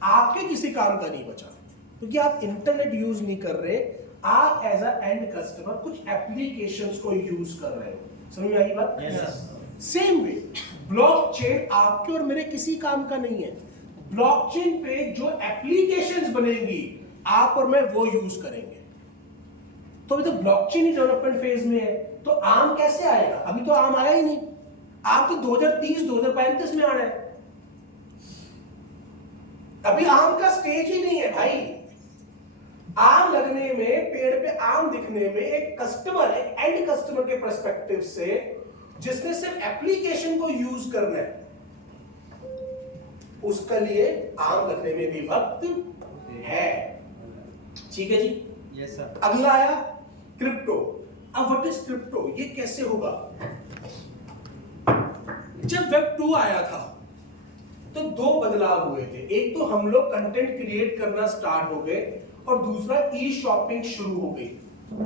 आपके किसी काम का नहीं बचा, क्योंकि आप इंटरनेट यूज नहीं कर रहे, आप एज अ एंड कस्टमर कुछ एप्लीकेशंस को यूज कर रहे हो। समझ में आई बात? सेम वे ब्लॉकचेन आपके और मेरे किसी काम का नहीं है। ब्लॉकचेन पे जो एप्लीकेशंस बनेंगी आप और मैं वो यूज करेंगे। तो अभी तो ब्लॉकचेन ही डेवलपमेंट फेज में है, तो आम कैसे आएगा? अभी तो आम आया ही नहीं, आम तो 2030-2035 में आना है। अभी आम का स्टेज ही नहीं है भाई। आम लगने में, पेड़ पे आम दिखने में एक कस्टमर, एक एंड कस्टमर के पर्सपेक्टिव से, जिसने सिर्फ एप्लीकेशन को यूज करना है, उसके लिए आम लगने में भी वक्त है। ठीक है जी? Yes sir. अगला आया क्रिप्टो। अब व्हाट इज क्रिप्टो? ये कैसे होगा? जब वेब 2 आया था तो दो बदलाव हुए थे। एक तो हम लोग कंटेंट क्रिएट करना स्टार्ट हो गए, और दूसरा ई शॉपिंग शुरू हो गई।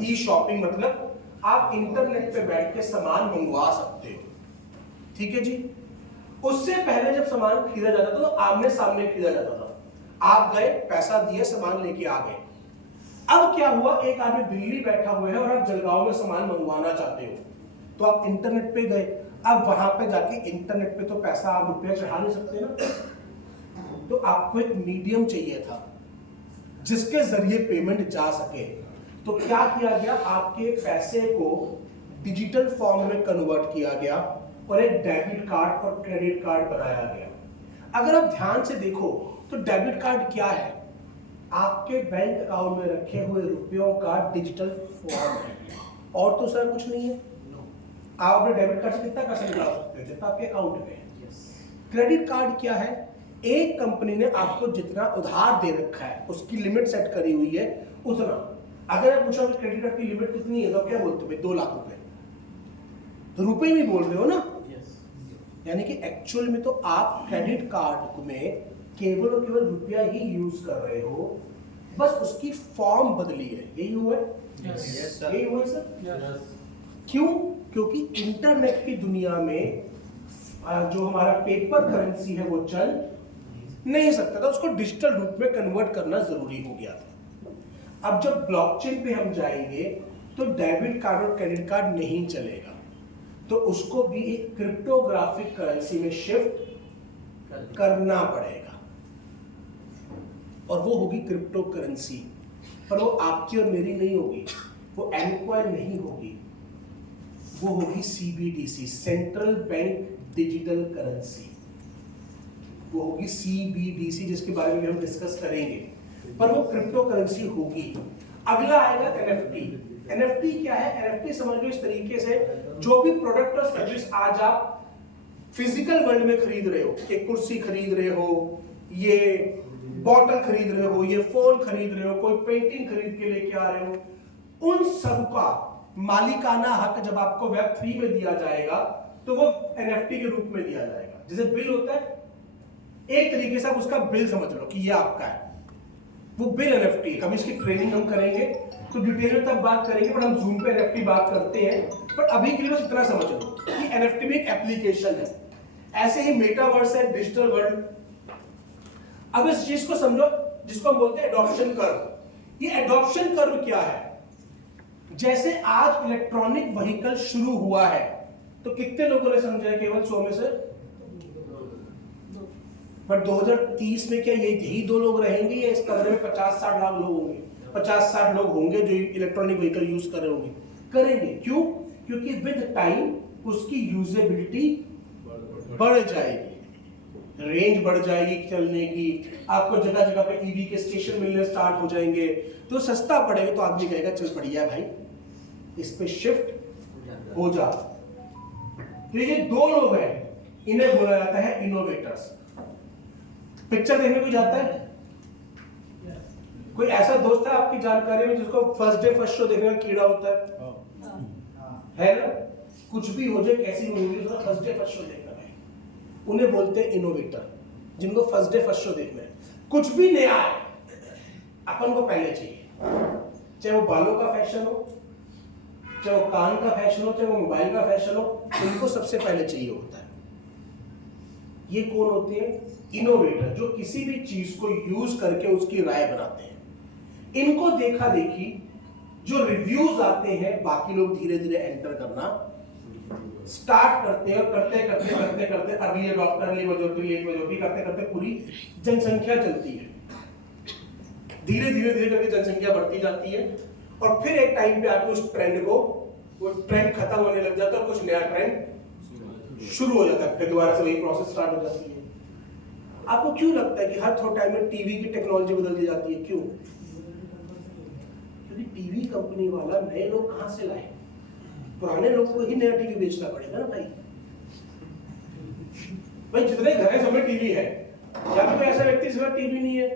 ई शॉपिंग मतलब आप इंटरनेट पे बैठ के सामान मंगवा सकते हो। ठीक है जी? उससे पहले जब सामान खरीदा जाता था तो आमने सामने खरीदा जाता था। आप गए, पैसा दिए, सामान लेके आ गए। अब क्या हुआ, एक आदमी दिल्ली बैठा हुआ है और आप जलगांव में सामान मंगवाना चाहते हो, तो आप इंटरनेट पे गए। अब वहां पे जाके इंटरनेट पे तो पैसा आप रुपया चढ़ा नहीं सकते ना, तो आपको एक मीडियम चाहिए था जिसके जरिए पेमेंट जा सके। तो क्या किया गया, आपके पैसे को डिजिटल फॉर्म में कन्वर्ट किया गया और एक डेबिट कार्ड और क्रेडिट कार्ड बनाया गया। अगर आप ध्यान से देखो तो डेबिट कार्ड क्या है? आपके बैंक अकाउंट में रखे हुए रुपयों का डिजिटल फॉर्म है, और तो सर कुछ नहीं है। आप अपने डेबिट कार्ड से कितना पैसा निकाल सकते हैं जितना आपके अकाउंट में है। क्रेडिट कार्ड क्या है? एक कंपनी ने आपको जितना उधार दे रखा है उसकी लिमिट सेट करी हुई है उतना। अगर आप पूछो क्रेडिट कार्ड की लिमिट कितनी है तो क्या बोलते हो? 2 लाख रुपए। तो रुपए में बोल रहे हो ना? यानी कि एक्चुअल में तो आप क्रेडिट कार्ड में केवल और केवल रुपया ही यूज कर रहे हो, बस उसकी फॉर्म बदली है। यही हुआ है? यही हुआ है सर। क्यों? क्योंकि इंटरनेट की दुनिया में जो हमारा पेपर करेंसी है वो चल नहीं सकता था, उसको डिजिटल रूप में कन्वर्ट करना जरूरी हो गया था। अब जब ब्लॉकचेन पे हम जाएंगे तो डेबिट कार्ड और क्रेडिट कार्ड नहीं चलेगा, तो उसको भी एक क्रिप्टोग्राफिक करेंसी में शिफ्ट करना पड़ेगा, और वो होगी क्रिप्टो करेंसी। पर वो आपकी और मेरी नहीं होगी, वो एनकॉइन नहीं होगी, वो होगी CBDC, central bank digital currency. वो होगी CBDC, जिसके बारे में हम डिस्कस करेंगे, पर वो क्रिप्टो करेंसी होगी। अगला आएगा NFT। NFT क्या है? NFT समझ लो इस तरीके से, जो भी प्रोडक्ट और सर्विस आज आप फिजिकल वर्ल्ड में खरीद रहे हो, एक कुर्सी खरीद रहे हो, ये बॉटल खरीद रहे हो, ये फोन खरीद रहे हो, कोई पेंटिंग खरीद के लेके आ रहे हो, उन सब का मालिकाना हक जब आपको वेब 3 में दिया जाएगा तो वो NFT के रूप में दिया जाएगा। जैसे बिल होता है, एक तरीके से आप उसका बिल समझ लो कि ये आपका है, वो बिल NFT है। कभी इसकी ट्रेनिंग हम करेंगे तो डिटेल में तब बात करेंगे, पर हम जूम पे NFT बात करते हैं। पर अभी के लिए बस इतना समझ लो कि NFT भी एक एप्लीकेशन है, ऐसे ही मेटावर्स है, डिजिटल वर्ल्ड। अब इस चीज को समझो जिसको हम बोलते हैं एडॉप्शन कर्व। ये एडॉप्शन कर्व क्या है? जैसे आज इलेक्ट्रॉनिक व्हीकल शुरू हुआ है तो कितने लोगों ने समझा है? केवल 100 में से। पर 2030 में क्या यही 2 लोग रहेंगे या इस कमरे में 50-60 लाख लोग होंगे? 50-60 लोग होंगे जो इलेक्ट्रॉनिक व्हीकल यूज कर रहे होंगे। करेंगे क्यों? क्योंकि विद टाइम उसकी यूजेबिलिटी बढ़ जाएगी, रेंज बढ़ जाएगी चलने की, आपको जगह जगह पे ईवी के स्टेशन मिलने स्टार्ट हो जाएंगे, तो सस्ता पड़ेगा, तो आदमी कहेगा चल बढ़िया भाई इस पे शिफ्ट हो जा। तो ये 2 लोग हैं, इन्हें बोला जाता है इनोवेटर्स। पिक्चर देखने को जाता है, कोई ऐसा दोस्त है आपकी जानकारी में जिसको फर्स्ट डे फर्स्ट शो देखने का कीड़ा होता है ना? कुछ भी हो जाए, कैसी मूवी, उसका फर्स्ट डे फर्स्ट शो देखना है। उन्हें बोलते हैं इनोवेटर, जिनको फर्स्ट डे फर्स्ट शो देखना है। कुछ भी नया है अपन को पहले चाहिए, चाहे वो बालों का फैशन हो, चाहे वो कान का फैशन हो, चाहे वो मोबाइल का फैशन हो, उनको सबसे पहले चाहिए होता है। ये कौन होते हैं? इनोवेटर, जो किसी भी चीज को यूज करके उसकी राय बनाते हैं। इनको देखा देखी जो रिव्यूज आते हैं, बाकी लोग धीरे धीरे एंटर करना स्टार्ट करते हैं, करते करते करते करते early adopter, early majority, late majority करते करते पूरी जनसंख्या चलती है। धीरे धीरे धीरे करके जनसंख्या बढ़ती जाती है और फिर एक टाइम पे आके उस ट्रेंड को, वो ट्रेंड खत्म होने लग जाता है और कुछ नया ट्रेंड शुरू हो जाता है, फिर दोबारा से वही प्रोसेस स्टार्ट हो जाती है। आपको क्यों लगता है कि हर थोड़ा टाइम में टीवी की टेक्नोलॉजी बदल दी जाती है? क्यों? क्योंकि टीवी कंपनी वाला नए लोग कहां से लाए? पुराने लोगों को ही नया टीवी बेचना पड़ेगा ना भाई। भाई जितने घर है सब में टीवी है, या तो कोई ऐसा व्यक्ति जिसका टीवी नहीं है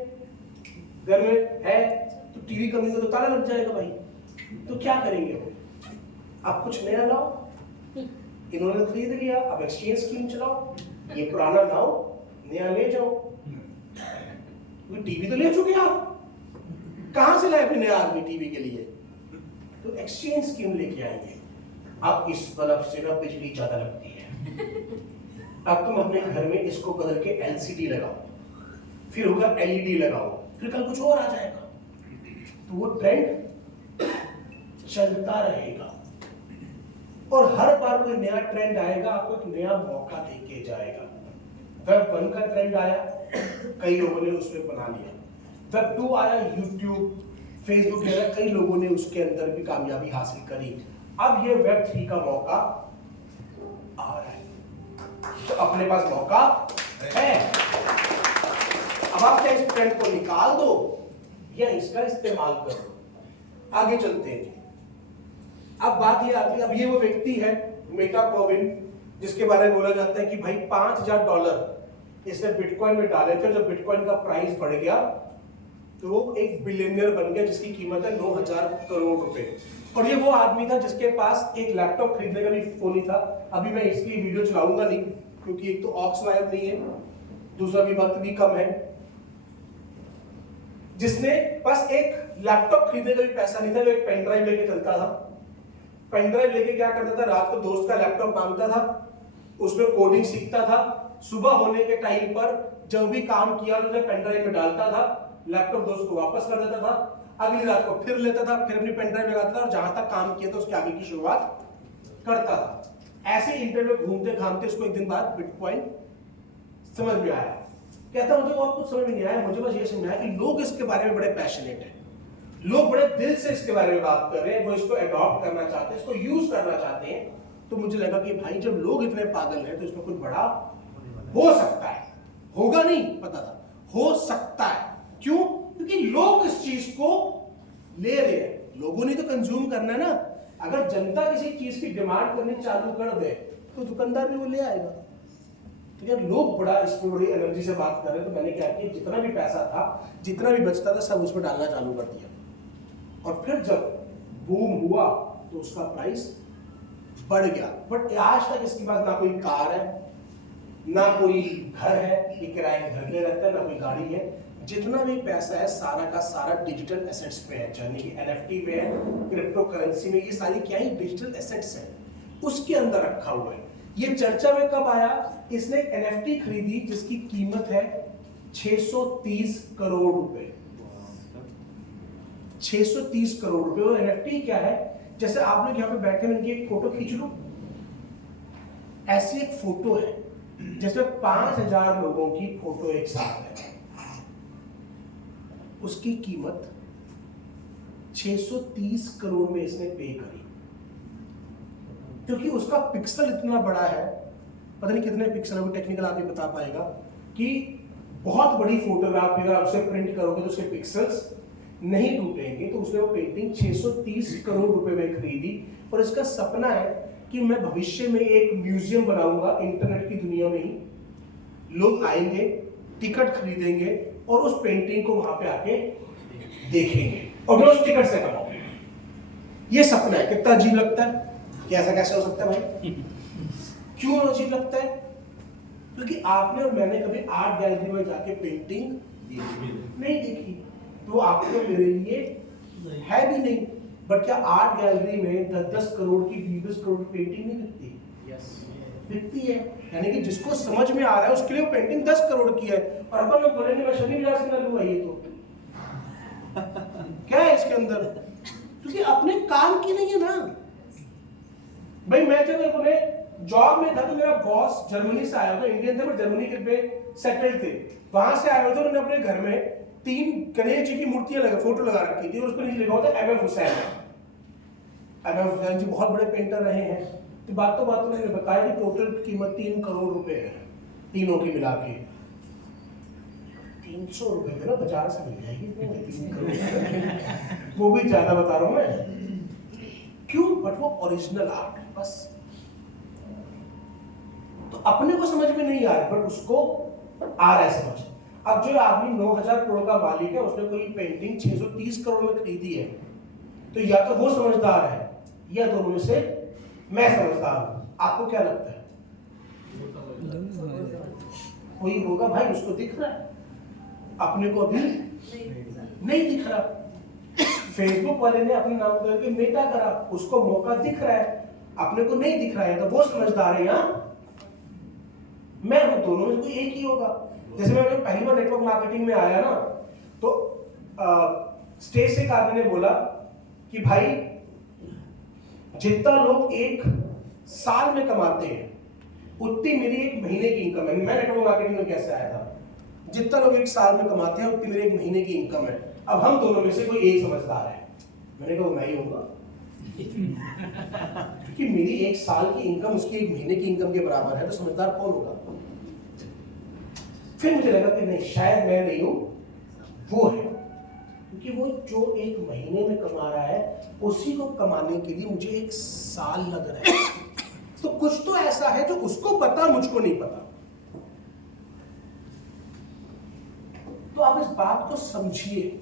घर में है, तो टीवी कंपनी को तो ताला लग जाएगा भाई। तो क्या करेंगे वो? आप कुछ नया लाओ, इन्होंने खरीद लिया, अब एक्सचेंज स्कीम चलाओ, ये पुराना लाओ, नया ले जाओ। टीवी तो ले चुके आप, कहां से लाए फिर नया आदमी टीवी के लिए? तो एक्सचेंज स्कीम लेके आएंगे। अब इस बल्ब से ना बिजली ज्यादा लगती है, अब तुम अपने घर में इसको बदल के एलसीडी लगाओ, फिर होगा एलईडी लगाओ, फिर कल कुछ और आ जाएगा। तो वो ट्रेंड चलता रहेगा और हर बार कोई नया ट्रेंड आएगा, आपको एक नया मौका देके जाएगा। वेब 1 का ट्रेंड आया, कई लोगों ने उसमें बना लिया। वेब 2 आया, यूट्यूब, फेसबुक वगैरह, कई लोगों ने उसके अंदर भी कामयाबी हासिल करी। अब ये वेब 3 का मौका आ रहा है, तो अपने पास मौका है। अब आप क्या इस ट्रेंड को निकाल दो या इसका इस्तेमाल करो? आगे चलते हैं। अब बात ये आती है, अब ये वो व्यक्ति है मेटा कोविन, जिसके बारे में बोला जाता है कि भाई $5000 इसने बिटकॉइन में डाले थे। जब बिटकॉइन का प्राइस बढ़ गया तो वो एक बिलियनियर बन गया, जिसकी कीमत है 9000 करोड़ रुपए। और ये वो आदमी था जिसके पास एक लैपटॉप खरीदने का भी फोन नहीं था। अभी मैं इसकी वीडियो चलाऊंगा नहीं, क्योंकि एक तो ऑक्स वायर नहीं है, दूसरा भी वक्त भी कम है। जिसने बस एक लैपटॉप खरीदने का भी पैसा नहीं था, जो एक पेन ड्राइव लेके चलता था। पेन ड्राइव लेके क्या करता था, रात को दोस्त का लैपटॉप मांगता था, उसमें कोडिंग सीखता था। सुबह होने के टाइम पर जब भी काम किया तो पेन ड्राइव में डालता था, लैपटॉप दोस्त को वापस कर देता था, अगली रात को फिर लेता था, फिर अपनी पेन ड्राइव लगाता था और जहां तक काम किया था उसके आगे की शुरुआत करता था। ऐसे इंटरनेट में घूमते घामते उसको एक दिन बाद बिटकॉइन समझ में आया। कहता मुझे और कुछ समझ में नहीं आया, मुझे बस ये समझ आया कि लोग इसके बारे में बड़े पैशनेट हैं, लोग बड़े दिल से इसके बारे में बात कर रहे हैं, वो इसको अडॉप्ट करना चाहते हैं, इसको यूज करना चाहते हैं। तो मुझे लगा कि भाई जब लोग इतने पागल हैं तो इसमें कुछ बड़ा हो सकता है। होगा नहीं पता था, हो सकता है। क्यों? क्योंकि लोग इस चीज को ले रहे हैं, लोगों ने तो कंज्यूम करना है ना। अगर जनता किसी चीज की डिमांड करनी चालू कर दे तो दुकानदार भी वो ले आएगा। तो यार लोग बड़ा इसमें बड़ी एनर्जी से बात कर रहे हैं, तो मैंने क्या किया, जितना भी पैसा था, जितना भी बचता था, सब उसमें डालना चालू कर दिया। और फिर जब बूम हुआ तो उसका प्राइस बढ़ गया। बट आज तक इसके पास ना कोई कार है, ना कोई घर है, ये किराए के घर में रहता है, ना कोई गाड़ी है। जितना भी पैसा है सारा का सारा डिजिटल एसेट्स पे है, यानी कि एनएफटी में है, क्रिप्टो करेंसी में, ये सारी क्या है, डिजिटल एसेट्स है, उसके अंदर रखा हुआ है। ये चर्चा में कब आया, इसने एनएफटी खरीदी जिसकी कीमत है 630 करोड़ रुपए। 630 करोड़ रुपए। और एनएफटी क्या है, जैसे आप लोग यहाँ पे बैठे हैं, इनकी एक फोटो खींच लो, ऐसी एक फोटो है जिसमें 5000 लोगों की फोटो एक साथ है, उसकी कीमत 630 करोड़ में इसने पे करी। क्योंकि उसका पिक्सल इतना बड़ा है, पता नहीं कितने पिक्सल है, टेक्निकल आदमी बता पाएगा, कि बहुत बड़ी फोटोग्राफ अगर आप उसे प्रिंट करोगे तो उसके पिक्सल्स नहीं टूटेंगे। तो उसने वो पेंटिंग 630 करोड़ रुपए में खरीदी। और इसका सपना है कि मैं भविष्य में एक म्यूजियम बनाऊंगा इंटरनेट की दुनिया में ही, लोग आएंगे, टिकट खरीदेंगे और उस पेंटिंग को वहां पे आके देखेंगे और मैं उस टिकट से कमाऊंगा। ये सपना है। कितना अजीब लगता है कि ऐसा कैसे हो सकता है भाई? क्यों अजीब लगता है? क्योंकि आपने और मैंने कभी आर्ट गैलरी में जाके पेंटिंग नहीं देखी, तो आपको मेरे लिए है भी नहीं। बट क्या आर्ट गैलरी में 10-10 करोड़ की 20 करोड़ की पेंटिंग नहीं दिखती? दिखती है। यानी कि जिसको समझ में आ रहा है उसके लिए वो पेंटिंग 10 करोड़ की है। और अपन लोग बोलेंगे मैं शनि विलास से लूंगा, ये तो क्या है इसके अंदर? क्योंकि अपने काम की नहीं है ना भाई। मैं जब अपने जॉब में था तो मेरा बॉस जर्मनी से आया था, इंडियन थे बट जर्मनी के पे सेटल्ड थे। वहां से आए हुए थे, उन्होंने अपने घर में 3 गणेश जी की मूर्तियां लगा, फोटो लगा रखी थी और उस पर नीचे लिखा होता है एमएफ हुसैन। एमएफ हुसैन जी बहुत बड़े पेंटर रहे हैं। तो बातों बातों में बताया कि टोटल कीमत 3 करोड़ रुपए है, तीनों की मिला के। 300 रुपए में ना बाजार से मिल जाएगी 3 करोड़। वो भी ज्यादा बता रहा हूं मैं। क्यों? बट वो ओरिजिनल आर्ट है बस। तो अपने को समझ में नहीं आ रहा पर उसको आ रहा है समझ। अब जो आदमी 9000 करोड़ का मालिक है, उसने कोई पेंटिंग 630 करोड़ में खरीदी है, तो या तो वो समझदार है या दोनों में से मैं समझदार हूं। आपको क्या लगता है? कोई होगा भाई, उसको दिख रहा है, अपने को अभी नहीं दिख रहा। फेसबुक वाले ने अपने नाम करके मेटा करा, उसको मौका दिख रहा है, अपने को नहीं दिख रहा है। तो वो समझदार है या मैं हूं? दोनों में कोई एक ही होगा। जैसे मैं पहली बार नेटवर्क मार्केटिंग में आया ना, तो स्टेज से एक आदमी ने बोला कि भाई जितना लोग एक साल में कमाते हैं उतनी मेरी एक महीने की इनकम है। मैं नेटवर्क मार्केटिंग में कैसे आया था? जितना लोग एक साल में कमाते हैं उतनी मेरी एक महीने की इनकम है। अब हम दोनों में से कोई एक समझदार है। मैंने कहा मैं ही होऊंगा क्योंकि मेरी एक साल की इनकम उसकी एक महीने की इनकम के बराबर है, तो समझदार कौन होगा? फिर मुझे लगा कि नहीं, शायद मैं नहीं हूं, वो है। क्योंकि वो जो एक महीने में कमा रहा है उसी को कमाने के लिए मुझे एक साल लग रहा है। तो कुछ तो ऐसा है जो उसको पता, मुझको नहीं पता। तो आप इस बात को समझिए।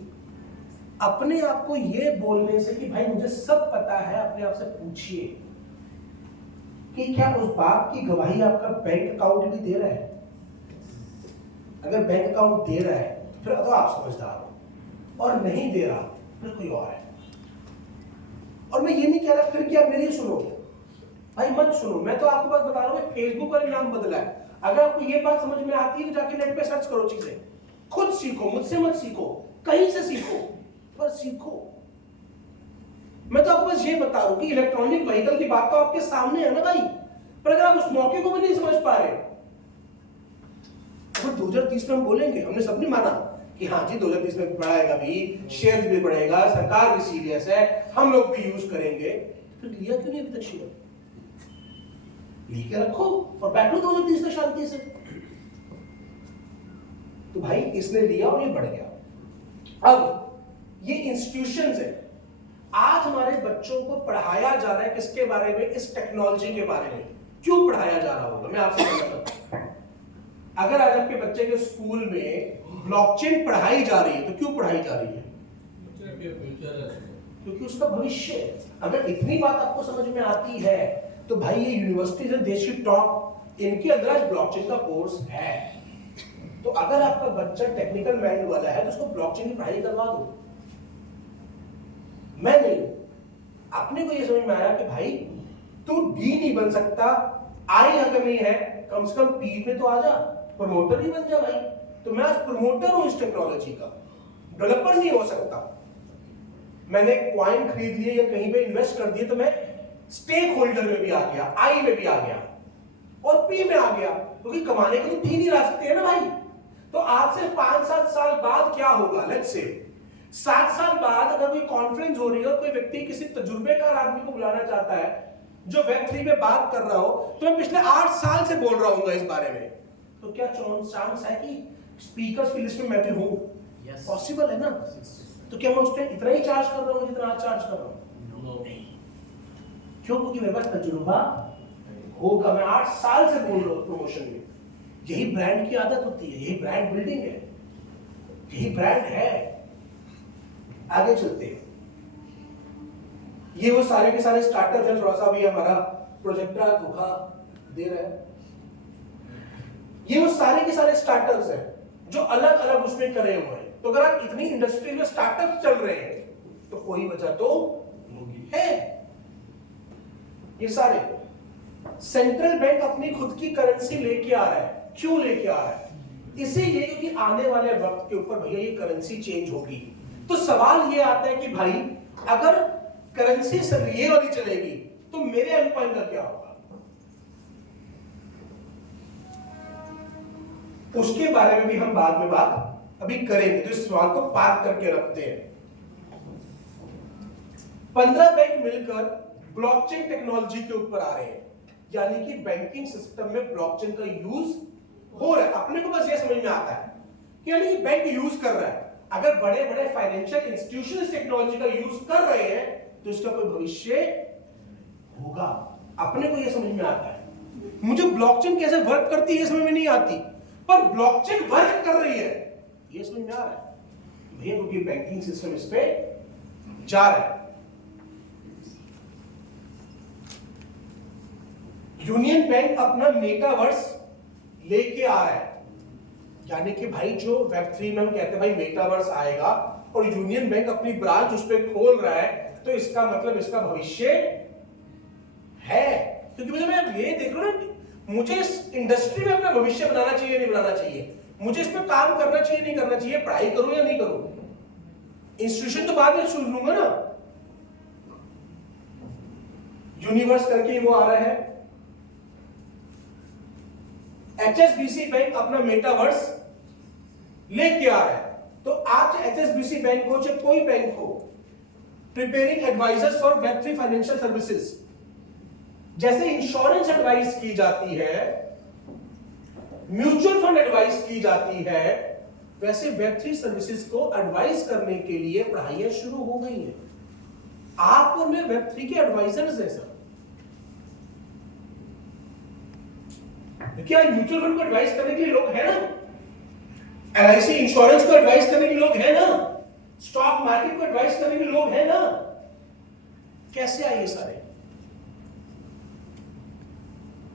अपने आप को यह बोलने से कि भाई मुझे सब पता है, अपने आप से पूछिए कि क्या उस बात की गवाही आपका बैंक अकाउंट भी दे रहा है? अगर बैंक अकाउंट दे रहा है फिर तो आप समझदार हो, और नहीं दे रहा फिर कोई और है। और मैं ये नहीं कह रहा फिर कि आप मेरी सुनो भाई, मत सुनो। मैं तो आपको बात बता रहा हूं, फेसबुक का नाम बदला है। अगर आपको ये बात समझ में आती है तो जाके नेट पे सर्च करो चीजें, खुद सीखो, मुझसे मत सीखो, कहीं से सीखो, पर सीखो। मैं तो आपको बस ये बता रहा हूं कि इलेक्ट्रॉनिक व्हीकल की बात तो आपके सामने है ना भाई, पर अगर आप उस मौके को भी नहीं समझ पा रहे, तो 2030 में हम बोलेंगे, हमने सबने माना कि हाँ जी 2030 में बढ़ाएगा भी, शेयर भी बढ़ेगा, सरकार भी सीरियस है, हम लोग भी यूज करेंगे। तो लिया क्यों नहीं अभी तक शेयर? लेके रखो और बैठो 2030 में शांति से। तो भाई इसने लिया और ये बढ़ गया। अब ये इंस्टीट्यूशंस है, आज हमारे बच्चों को पढ़ाया जा रहा है किसके बारे में? इस टेक्नोलॉजी के बारे में। क्यों पढ़ाया जा रहा होगा मैं आपसे कहता हूं। अगर आज आपके बच्चे के स्कूल में ब्लॉकचेन पढ़ाई जा रही है तो क्यों पढ़ाई जा रही है? क्योंकि उसका भविष्य। अगर इतनी बात आपको समझ में आती है तो भाई ये यूनिवर्सिटीज है देश की टॉप, इनके अंदर आज ब्लॉकचेन का कोर्स है। तो अगर आपका बच्चा टेक्निकल माइंड वाला है तो उसको ब्लॉकचेन की पढ़ाई करवा दो। मैं नहीं, अपने को ये समझ में आया कि भाई तू डी नहीं बन सकता, आई अगर नहीं है कम से कम पी में तो आ जा, प्रमोटर ही बन जा भाई। तो मैं आज प्रमोटर हूं इस टेक्नोलॉजी का, डेवलपर नहीं हो सकता। मैंने कॉइन खरीद लिए या कहीं पे इन्वेस्ट कर दिए तो मैं स्टेक होल्डर में भी आ गया, आई में भी आ गया और पी में आ गया, क्योंकि कमाने के तो 3 ही रास्ते हैं ना भाई। तो आज से 5-7 साल बाद क्या होगा? लेट्स से 7 साल बाद अगर कोई कॉन्फ्रेंस हो रही है और कोई व्यक्ति किसी तजुर्बेकार आदमी को बुलाना चाहता है जो वेब 3 में बात कर रहा हो, तो मैं पिछले 8 साल से बोल रहा हूँ इस बारे में, तो क्या चांस है कि स्पीकर्स की लिस्ट में मैं भी हूं? पॉसिबल है ना? तो क्या मैं उस पर इतना ही चार्ज कर रहा हूं जितना आज चार्ज कर रहा हूं? नहीं। क्यों? क्योंकि मेरे पास तजुर्बा होगा। मैं 8 साल से बोल रहा हूं प्रमोशन में। यही ब्रांड की आदत होती है, यही ब्रांड बिल्डिंग है, यही ब्रांड है। आगे चलते हैं। ये वो सारे के सारे स्टार्टअप हैं, थोड़ा सा भी हमारा प्रोजेक्टर धोखा दे रहा है। ये वो सारे के सारे स्टार्टअप्स हैं जो अलग अलग उसमें करे हुए हैं। तो अगर आप इतनी इंडस्ट्री में स्टार्टअप चल रहे हैं तो कोई वजह तो है। ये सारे सेंट्रल बैंक अपनी खुद की करेंसी लेके आ रहा है। क्यों लेके आ रहा है? इसीलिए क्योंकि आने वाले वक्त के ऊपर भैया ये करेंसी चेंज होगी। तो सवाल ये आता है कि भाई अगर करेंसी सब ये वाली चलेगी तो मेरे अनकॉइन का क्या होगा? उसके बारे में भी हम बाद में बात अभी करेंगे। तो इस सवाल को पार्क करके रखते हैं। 15 बैंक मिलकर ब्लॉकचेन टेक्नोलॉजी के ऊपर आ रहे हैं, यानी कि बैंकिंग सिस्टम में ब्लॉकचेन का यूज हो रहा है। अपने को बस ये समझ में आता है कि यानी कि बैंक यूज कर रहा है। अगर बड़े बड़े फाइनेंशियल इंस्टीट्यूशन इस टेक्नोलॉजी का यूज कर रहे हैं तो इसका कोई भविष्य होगा। अपने को ये समझ में आता है। मुझे ब्लॉकचेन कैसे वर्क करती है ये समझ में नहीं आती, पर ब्लॉकचेन वर्क कर रही है ये समझ में आ रहा है भैया, क्योंकि बैंकिंग सिस्टम इस पे जा रहा है। यूनियन बैंक अपना मेटावर्स लेके आ रहा है, यानी कि भाई जो वेब3 में हम कहते हैं भाई मेटावर्स आएगा और यूनियन बैंक अपनी ब्रांच उस पर खोल रहा है, तो इसका मतलब इसका भविष्य है। क्योंकि मैं ये देख रहा हूं ना, मुझे इस इंडस्ट्री में अपना भविष्य बनाना चाहिए नहीं बनाना चाहिए, मुझे इस पर काम करना चाहिए नहीं करना चाहिए, पढ़ाई करूं या नहीं करूं, इंस्टीट्यूशन तो बाद में चुन लूंगा ना। यूनिवर्स करके वो आ रहा है। HSBC बैंक अपना मेटावर्स लेके आ रहा है। तो आज HSBC बैंक हो चाहे कोई बैंक हो, प्रिपेयरिंग एडवाइजर्स फॉर वेब3 फाइनेंशियल सर्विसेज। जैसे इंश्योरेंस एडवाइस की जाती है, म्यूचुअल फंड एडवाइस की जाती है, वैसे वेब3 सर्विसेज को एडवाइस करने के लिए पढ़ाइयां शुरू हो गई हैं। आप और मैं वेब3 के एडवाइजर्स हैं सर। क्या म्यूचुअल फंड को एडवाइस करने के लिए लोग हैं ना, LIC इंश्योरेंस को एडवाइस करने के लिए लोग हैं ना, स्टॉक मार्केट को एडवाइस करने के लिए लोग हैं ना। कैसे आए ये सारे?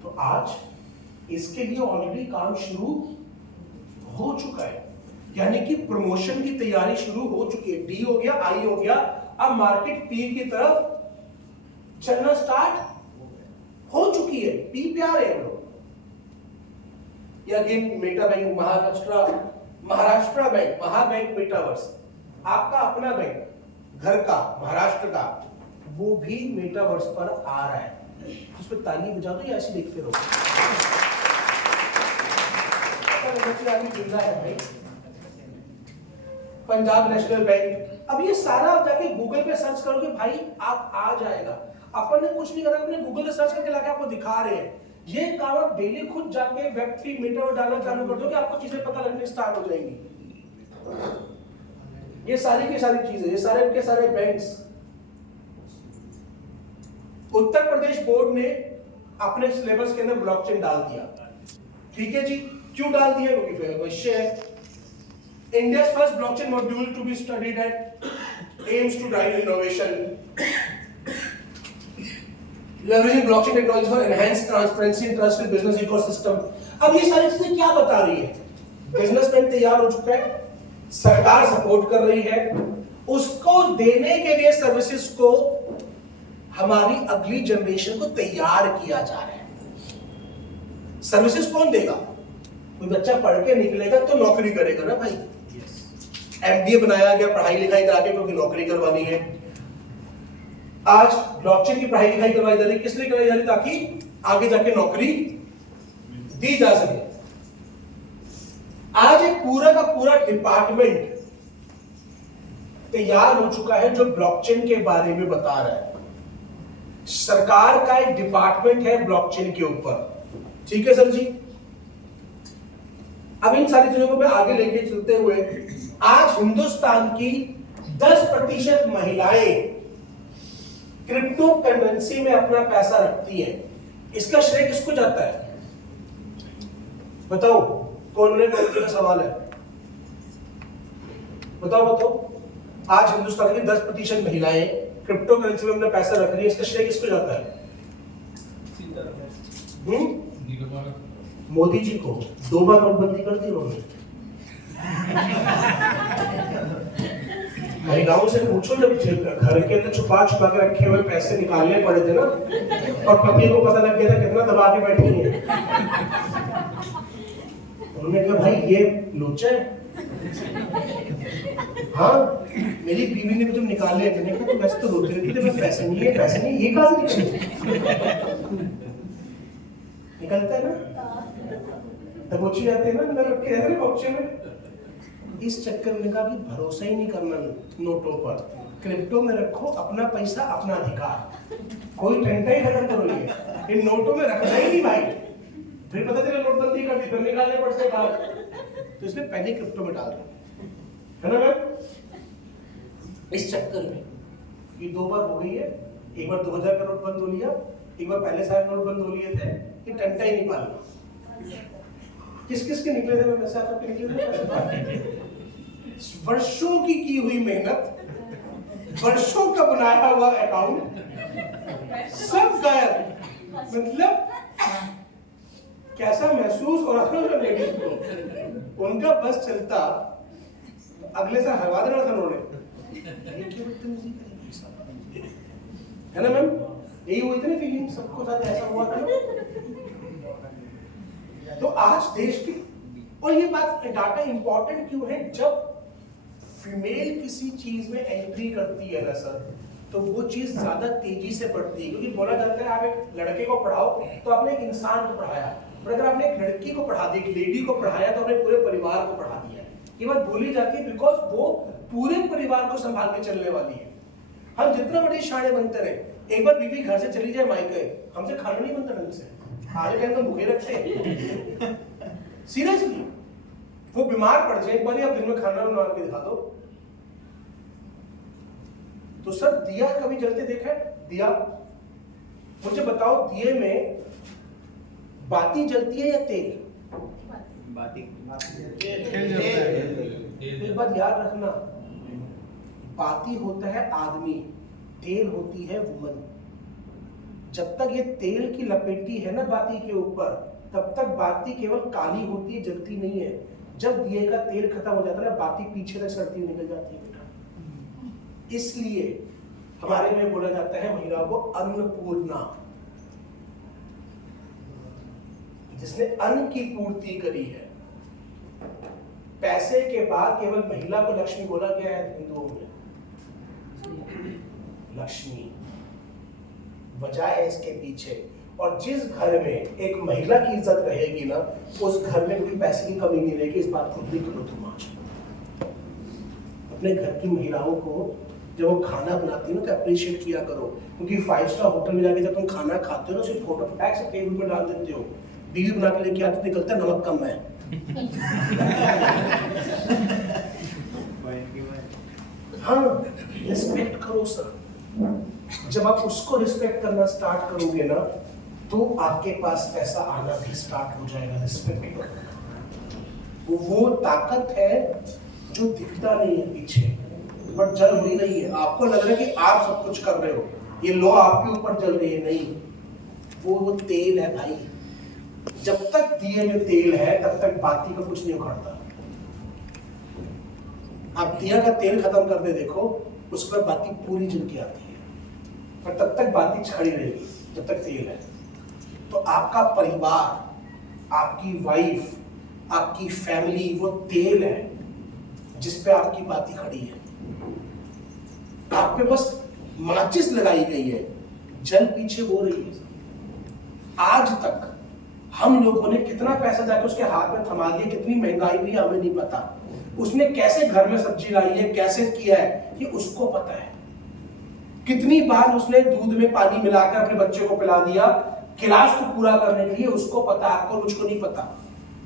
तो आज इसके लिए ऑलरेडी काम शुरू हो चुका है, यानी कि प्रमोशन की तैयारी शुरू हो चुकी है। D हो गया, I हो गया, अब मार्केट P की तरफ चलना स्टार्ट हो चुकी है। P पे आ रहे हैं लोग। या again Meta bank, Maharashtra bank, Mahabank metaverse, आपका अपना बैंक घर का महाराष्ट्र का, वो भी मेटावर्स पर आ रहा है। उस पर ताली बजा दो या ऐसे देखते रहो। है भाई पंजाब नेशनल बैंक। अब ये सारा आप जाके गूगल पे सर्च करोगे भाई, आप आ जाएगा। अपन ने कुछ नहीं करा, अपने गूगल पे सर्च करके लाके आपको दिखा रहे हैं। ये काम आप डेली खुद जाके वेब3 मेटावर्स डालना चालू कर दो कि आपको चीजें पता लगने स्टार्ट हो जाएंगी। ये सारी की सारी चीजें, ये सारे के सारे बैंक्स। उत्तर प्रदेश बोर्ड ने अपने सिलेबस के अंदर ब्लॉकचेन डाल दिया। ठीक है जी, क्यों डाल दिया? क्योंकि भविष्य है। India's first blockchain module to be studied at aims to drive innovation, leveraging blockchain technology for enhanced transparency and trust in business ecosystem। अब ये सारी चीजें क्या बता रही है? बिजनेसमैन तैयार हो चुका है, सरकार सपोर्ट कर रही है, उसको देने के लिए सर्विसेज को हमारी अगली जनरेशन को तैयार किया जा रहा है। सर्विसेज कौन देगा? कोई बच्चा पढ़ के निकलेगा तो नौकरी करेगा ना भाई। MBA बनाया गया पढ़ाई लिखाई करा के, क्योंकि नौकरी करवानी है। आज ब्लॉकचेन की पढ़ाई लिखाई करवाई जा रही है, किस लिए करवाई जा रही है? ताकि आगे जाके नौकरी दी जा सके। आज एक पूरा का पूरा डिपार्टमेंट तैयार हो चुका है जो ब्लॉकचेन के बारे में बता रहा है। सरकार का एक डिपार्टमेंट है ब्लॉकचेन के ऊपर। ठीक है सर जी। अब इन सारी चीजों को मैं आगे लेके चलते हुए, आज हिंदुस्तान की 10% महिलाएं क्रिप्टो करेंसी में अपना पैसा रखती हैं। इसका श्रेय किसको जाता है? बताओ, कौन का सवाल है? बताओ बताओ। आज हिंदुस्तान की 10% महिलाएं क्रिप्टो करेंसी में अपना पैसा रख रही है, इसका श्रेय किसको जाता है? मोदी जी को। 2 बार नोटबंदी कर दी उन्होंने। महिलाओं से पूछो, जब घर के अंदर छुपा छुपा के रखे हुए पैसे निकालने पड़े थे ना, और पति को पता लग गया था कितना दबा के बैठी है, उन्होंने कहा भाई ये लोचा है। हाँ, मेरी बीवी ने भी जब निकाले, मैंने कहा तो वैसे तो रोती रहती थी, पैसे नहीं है, पैसे नहीं, ये कहाँ से निकलता है ना, दबोची जाते हैं ना, अंदर रखे रहते हैं बॉक्से में। इस चक्कर में कहा कि भरोसा ही नहीं करना नोटों पर, क्रिप्टो में रखो अपना पैसा, अपना अधिकार, कोई टंटा ही खत्म करो, ये इन नोटों में रखना ही नहीं भाई। फिर पता चला नोटबंदी कर दी, फिर निकालने पड़ते हैं बाहर, तो इसने पहले क्रिप्टो में डाल दिया, है ना मैम? इस चक्कर में ये 2 बार हो गई है। एक बार 2000 का नोट बंद हो लिया, एक बार पहले सारे नोट बंद हो लिए थे, ये टंटा ही नहीं पालना। किस किस के निकले थे? मैं वैसे आपके निकले थे वर्षों की हुई मेहनत, वर्षों का बनाया हुआ अकाउंट सब गायब। मतलब कैसा महसूस हो रहा था लेडीज को, उनका बस चलता, अगले साल हरवा देना था उन्होंने, है ना मैम? यही हुई थी ना फीलिंग, सबको साथ ऐसा हुआ था। तो आज देश की, और ये बात डाटा इंपॉर्टेंट क्यों है, जब फीमेल किसी चीज में एंट्री करती है ना सर, तो वो चीज ज्यादा तेजी से बढ़ती है। क्योंकि बोला जाता है आप एक लड़के को पढ़ाओ तो आपने एक इंसान को पढ़ाया, पर अगर आपने एक लड़की को पढ़ा दी, एक लेडी को पढ़ाया, तो आपने पूरे परिवार को पढ़ा दिया। ये बात बोली जाती है बिकॉज वो पूरे परिवार को संभाल के चलने वाली है। हम जितना बड़े शाणे बनते रहे, एक बार बीवी घर से चली जाए मायके, हमसे खाना नहीं बनता ढंग से, आधे टाइम तो भूखे रखते हैं। सीरियसली, वो बीमार पड़ जाए, एक बार आप दिन में खाना बना के दिखा दो। तो सर दिया कभी जलते देखा है? दिया मुझे बताओ, दिए में बाती जलती है या तेल? बाती। एक बात याद रखना, बाती होता है आदमी, तेल होती है वुमन। जब तक ये तेल की लपेटी है ना बाती के ऊपर, तब तक बाती केवल काली होती है, जलती नहीं है। जब दिए का तेल खत्म हो जाता है, बाती पीछे तक सड़ती हुई निकल जाती है बेटा। इसलिए हमारे में बोला जाता है महिला को अन्नपूर्णा, जिसने अन्न की पूर्ति करी है। पैसे के बाद केवल महिला को लक्ष्मी बोला गया है हिंदुओं में। लक्ष्मी वजह है इसके पीछे। और जिस घर में एक महिला की इज्जत रहेगी ना, उस घर में कोई पैसे की कमी नहीं रहेगी। इस बात को लिख लो तुम आज। अपने घर की महिलाओं को जब वो खाना बनाती है ना, तो अप्रिशिएट किया करो। क्योंकि 5 स्टार होटल में जाके जब तुम खाना खाते हो ना, सिर्फ फोटो फटाक से टेबल पर डाल देते हो, बीवी बना के लेके आते, निकलता है नमक कम है। हाँ, रिस्पेक्ट करो सर। जब आप उसको रिस्पेक्ट करना स्टार्ट करोगे ना, तो आपके पास पैसा आना भी स्टार्ट हो जाएगा। रिस्पेक्ट करो, वो ताकत है जो दिखता नहीं है पीछे, बट जल भी नहीं है। आपको लग रहा है कि आप सब कुछ कर रहे हो, ये लो आपके ऊपर जल रही है, नहीं, वो तेल है भाई। जब तक दिए में तेल है, तब तक बाती का कुछ नहीं उखड़ता। आप दिया का तेल खत्म कर दे देखो, उसके बाद बाती पूरी जल के आती है, पर तब तक बाती खड़ी रहेगी जब तक तेल है। तो आपका परिवार, आपकी वाइफ, आपकी फैमिली वो तेल है जिसपे आपकी बाती खड़ी है। आप पे बस माचिस लगाई गई है, जल पीछे हो रही है। आज तक हम लोगों ने कितना पैसा जाके उसके हाथ में थमा दिया, कितनी महंगाई हुई है हमें नहीं पता। उसने कैसे घर में सब्जी लाई है, कैसे किया है, ये उसको पता है। कितनी बार उसने दूध में पानी मिलाकर अपने बच्चे को पिला दिया गिलास को पूरा करने के लिए, उसको पता, आपको मुझको नहीं पता।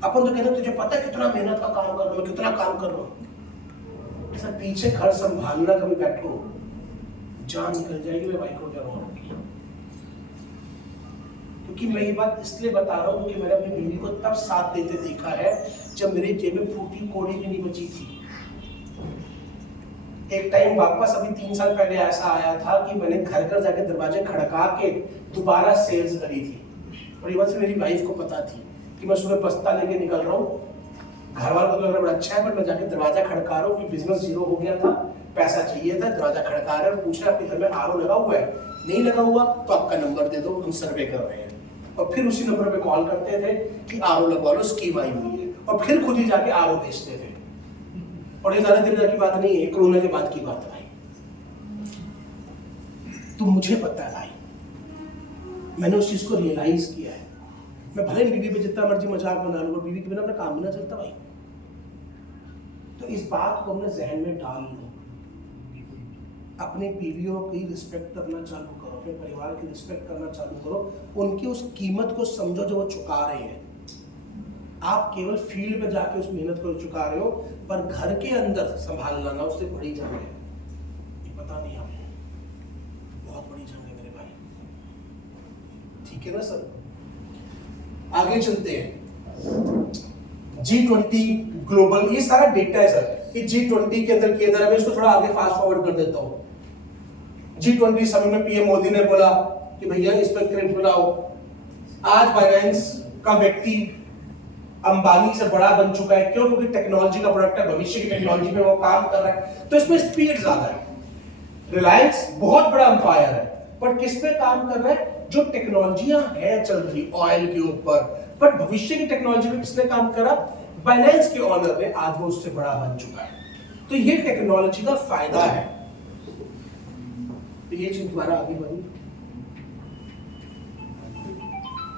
अपन तो कहते हैं तुझे पता है कितना मेहनत का काम कर रहा हूं, कितना काम कर रहा हूं। सर पीछे घर संभालना, कभी बैठो जान निकल जाएगी। मैं बाइक हो जा रहा हूं, क्योंकि मैं ये बात इसलिए बता रहा हूं क्योंकि मैंने अपनी बीवी को तब साथ देते देखा है जब मेरे जेब में फूटी कोड़ी भी नहीं बची थी। एक टाइम वापस अभी 3 साल पहले ऐसा आया था कि मैंने घर घर जाके दरवाजे खड़का के दोबारा सेल्स करी थी। और ये बात मेरी वाइफ को पता थी कि मैं सुबह बस्ता लेके निकल रहा हूँ, घर वालों को लग रहा बड़ा अच्छा है, पर मैं जाके दरवाजा खड़का रहा हूँ कि बिजनेस जीरो हो गया था, पैसा चाहिए था, दरवाजा खड़का रहे और पूछ रहे आपके घर में आरओ लगा हुआ है, नहीं लगा हुआ तो आपका नंबर दे दो, हम सर्वे कर रहे हैं। और फिर उसी नंबर पे कॉल करते थे कि आरओ लगवा लो, स्कीम आई हुई है, और फिर खुद ही जाके आरओ बेचते थे। और ये ज्यादा देर की बात नहीं है, कोरोना के बाद की बात है भाई। तो मुझे पता है भाई, मैंने उस चीज को रियलाइज किया है। मैं भले बीवी पे जितना मर्जी मजाक बना लूं, बीवी के बिना अपना काम भी ना चलता भाई। तो इस बात को अपने जहन में डाल लो, अपने बीवियों की रिस्पेक्ट करना चालू करो, अपने परिवार की रिस्पेक्ट करना चालू करो, उनकी उस कीमत को समझो जो वो चुका रहे हैं। आप केवल फील्ड पे जाके उस मेहनत को चुका रहे हो, पर घर के अंदर संभालना ना उससे बड़ी जंग है। ये पता नहीं आपको, बहुत बड़ी जंग है मेरे भाई। ठीक है ना सर, आगे चलते हैं। G20 ग्लोबल, ये सारा डेटा है सर, ये G20 के अंदर किया जा रहा है। मैं इसको थोड़ा आगे फास्ट फॉरवर्ड कर देता हूँ। G20 समिट में पीएम मोदी ने बोला कि भैया इस पर क्रेडिट बनाओ। आज बाइनेंस का व्यक्ति अंबानी से बड़ा बन चुका है, क्यों? क्योंकि टेक्नोलॉजी का प्रोडक्ट है, भविष्य की टेक्नोलॉजी में वो काम कर रहा है, तो इसमें स्पीड ज्यादा है। रिलायंस बहुत बड़ा अंपायर है, पर किस पे काम कर रहा है? जो टेक्नोलॉजियां है चल रही ऑयल के ऊपर, पर भविष्य की टेक्नोलॉजी में किसने काम करा? बाइनेंस के ऑनर ने, आज वो उससे बड़ा बन चुका है। तो ये टेक्नोलॉजी का फायदा है। तो ये चीज दोबारा आगे बढ़ी,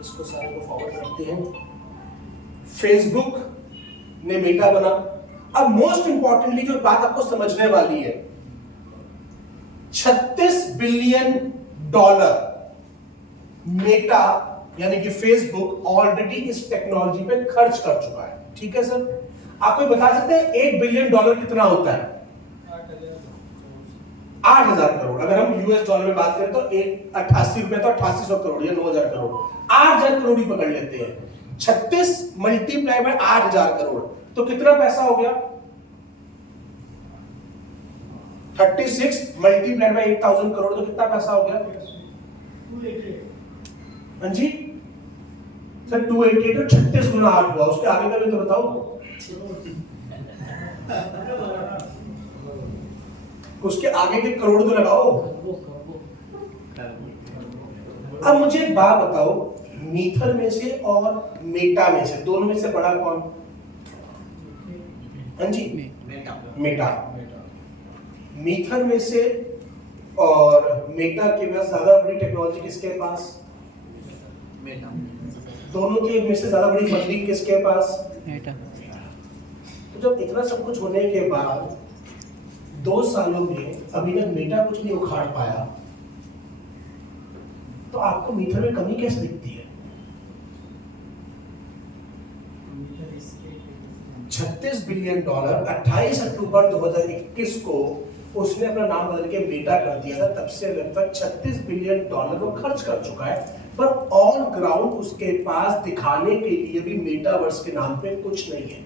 इसको सारे को फॉरवर्ड करते हैं। फेसबुक ने मेटा बना। अब मोस्ट इंपॉर्टेंटली जो बात आपको समझने वाली है, $36 बिलियन मेटा यानी कि फेसबुक ऑलरेडी इस टेक्नोलॉजी पे खर्च कर चुका है। ठीक है सर, आपको बता सकते हैं $1 बिलियन कितना होता है? 8,000 करोड़। अगर हम यूएस डॉलर में बात करें तो 88 रुपए तो 8800 करोड़ या 9,000 करोड़, 8,000 करोड़ ही पकड़ लेते हैं। 36 मल्टीप्लाई बाय 8,000 करोड़, तो कितना पैसा हो गया? 36 मल्टीप्लाई बाय 8,000 करोड़, तो कितना पैसा हो गया? हाँ जी सर, 288 और 36 गुना 8 हुआ, उसके आगे का भी तो बताओ। उसके आगे के करोड़ तो लगाओ। अब मुझे एक बात बताओ, मीथर में से और मेटा में से, दोनों में से बड़ा कौन? हाँ जी, मेटा। मीथर में से और मेटा के पास ज्यादा बड़ी टेक्नोलॉजी किसके पास? मेटा। दोनों के में से ज्यादा बड़ी फंडिंग किसके पास? मेटा। तो जब इतना सब कुछ होने के बाद 2 सालों में अभी तक मेटा कुछ नहीं उखाड़ पाया, तो आपको मीथर में कमी कैसे दिखती है? 36 बिलियन डॉलर 28 अक्टूबर 2021 को उसने अपना नाम बदल के मेटा कर दिया था। तब से लगभग 36 बिलियन डॉलर वो खर्च कर चुका है, पर ऑन ग्राउंड उसके पास दिखाने के लिए भी मेटावर्स के नाम पे कुछ नहीं है।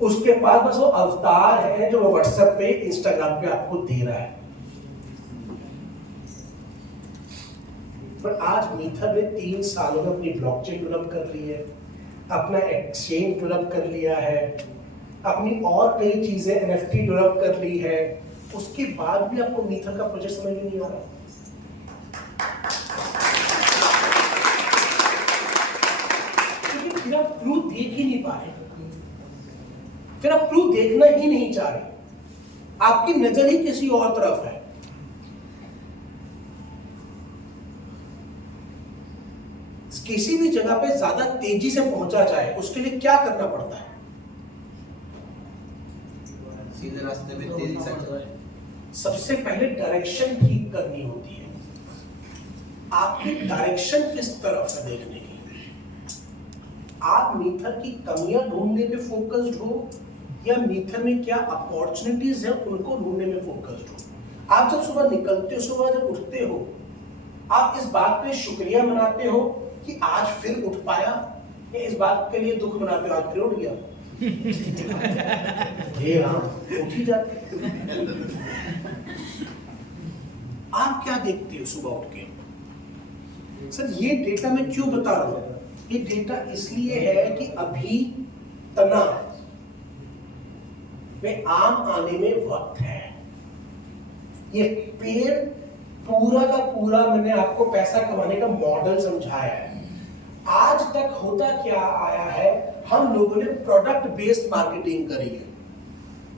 उसके पास बस वो अवतार है जो वो व्हाट्सएप पे, इंस्टाग्राम पे आपको दे रहा है। पर आज मीथर ने 3 सालों में अपनी ब्लॉकचेन डेवलप कर ली है, अपना एक्सचेंज डेवलप कर लिया है, अपनी और कई चीजें एनएफटी डेवलप कर ली है। उसके बाद भी आपको मीथर का प्रोजेक्ट समझ में नहीं आ रहा। क्योंकि फिर आप प्रूफ देख ही नहीं पा रहे, फिर आप प्रूफ देखना ही नहीं चाह रहे, आपकी नजर ही किसी और तरफ है। किसी भी जगह पे ज्यादा तेजी से पहुंचा जाए उसके लिए क्या करना पड़ता है? सीधे रास्ते में तेजी से चलना। सबसे पहले डायरेक्शन ठीक करनी होती है। आपकी डायरेक्शन किस तरफ है देखने की? आप मीथर की कमियां ढूंढने पे फोकस्ड हो या मीथर में क्या अपॉर्चुनिटीज है उनको ढूंढने में फोकस्ड हो? आप जब सुबह निकलते हो, सुबह जब उठते हो, आप इस बात पे शुक्रिया मनाते हो कि आज फिर उठ पाया, या इस बात के लिए दुख मनाते हो आज फिर उठ गया? हे राम, उठ ही जाते। आप क्या देखते हो सुबह उठ के? सर ये डेटा मैं क्यों बता रहा हूं? ये डेटा इसलिए है कि अभी तना में आम आने में वक्त है। ये पेड़ पूरा का पूरा मैंने आपको पैसा कमाने का मॉडल समझाया है। आज तक होता क्या आया है, हम लोगों ने प्रोडक्ट बेस्ड मार्केटिंग करी है।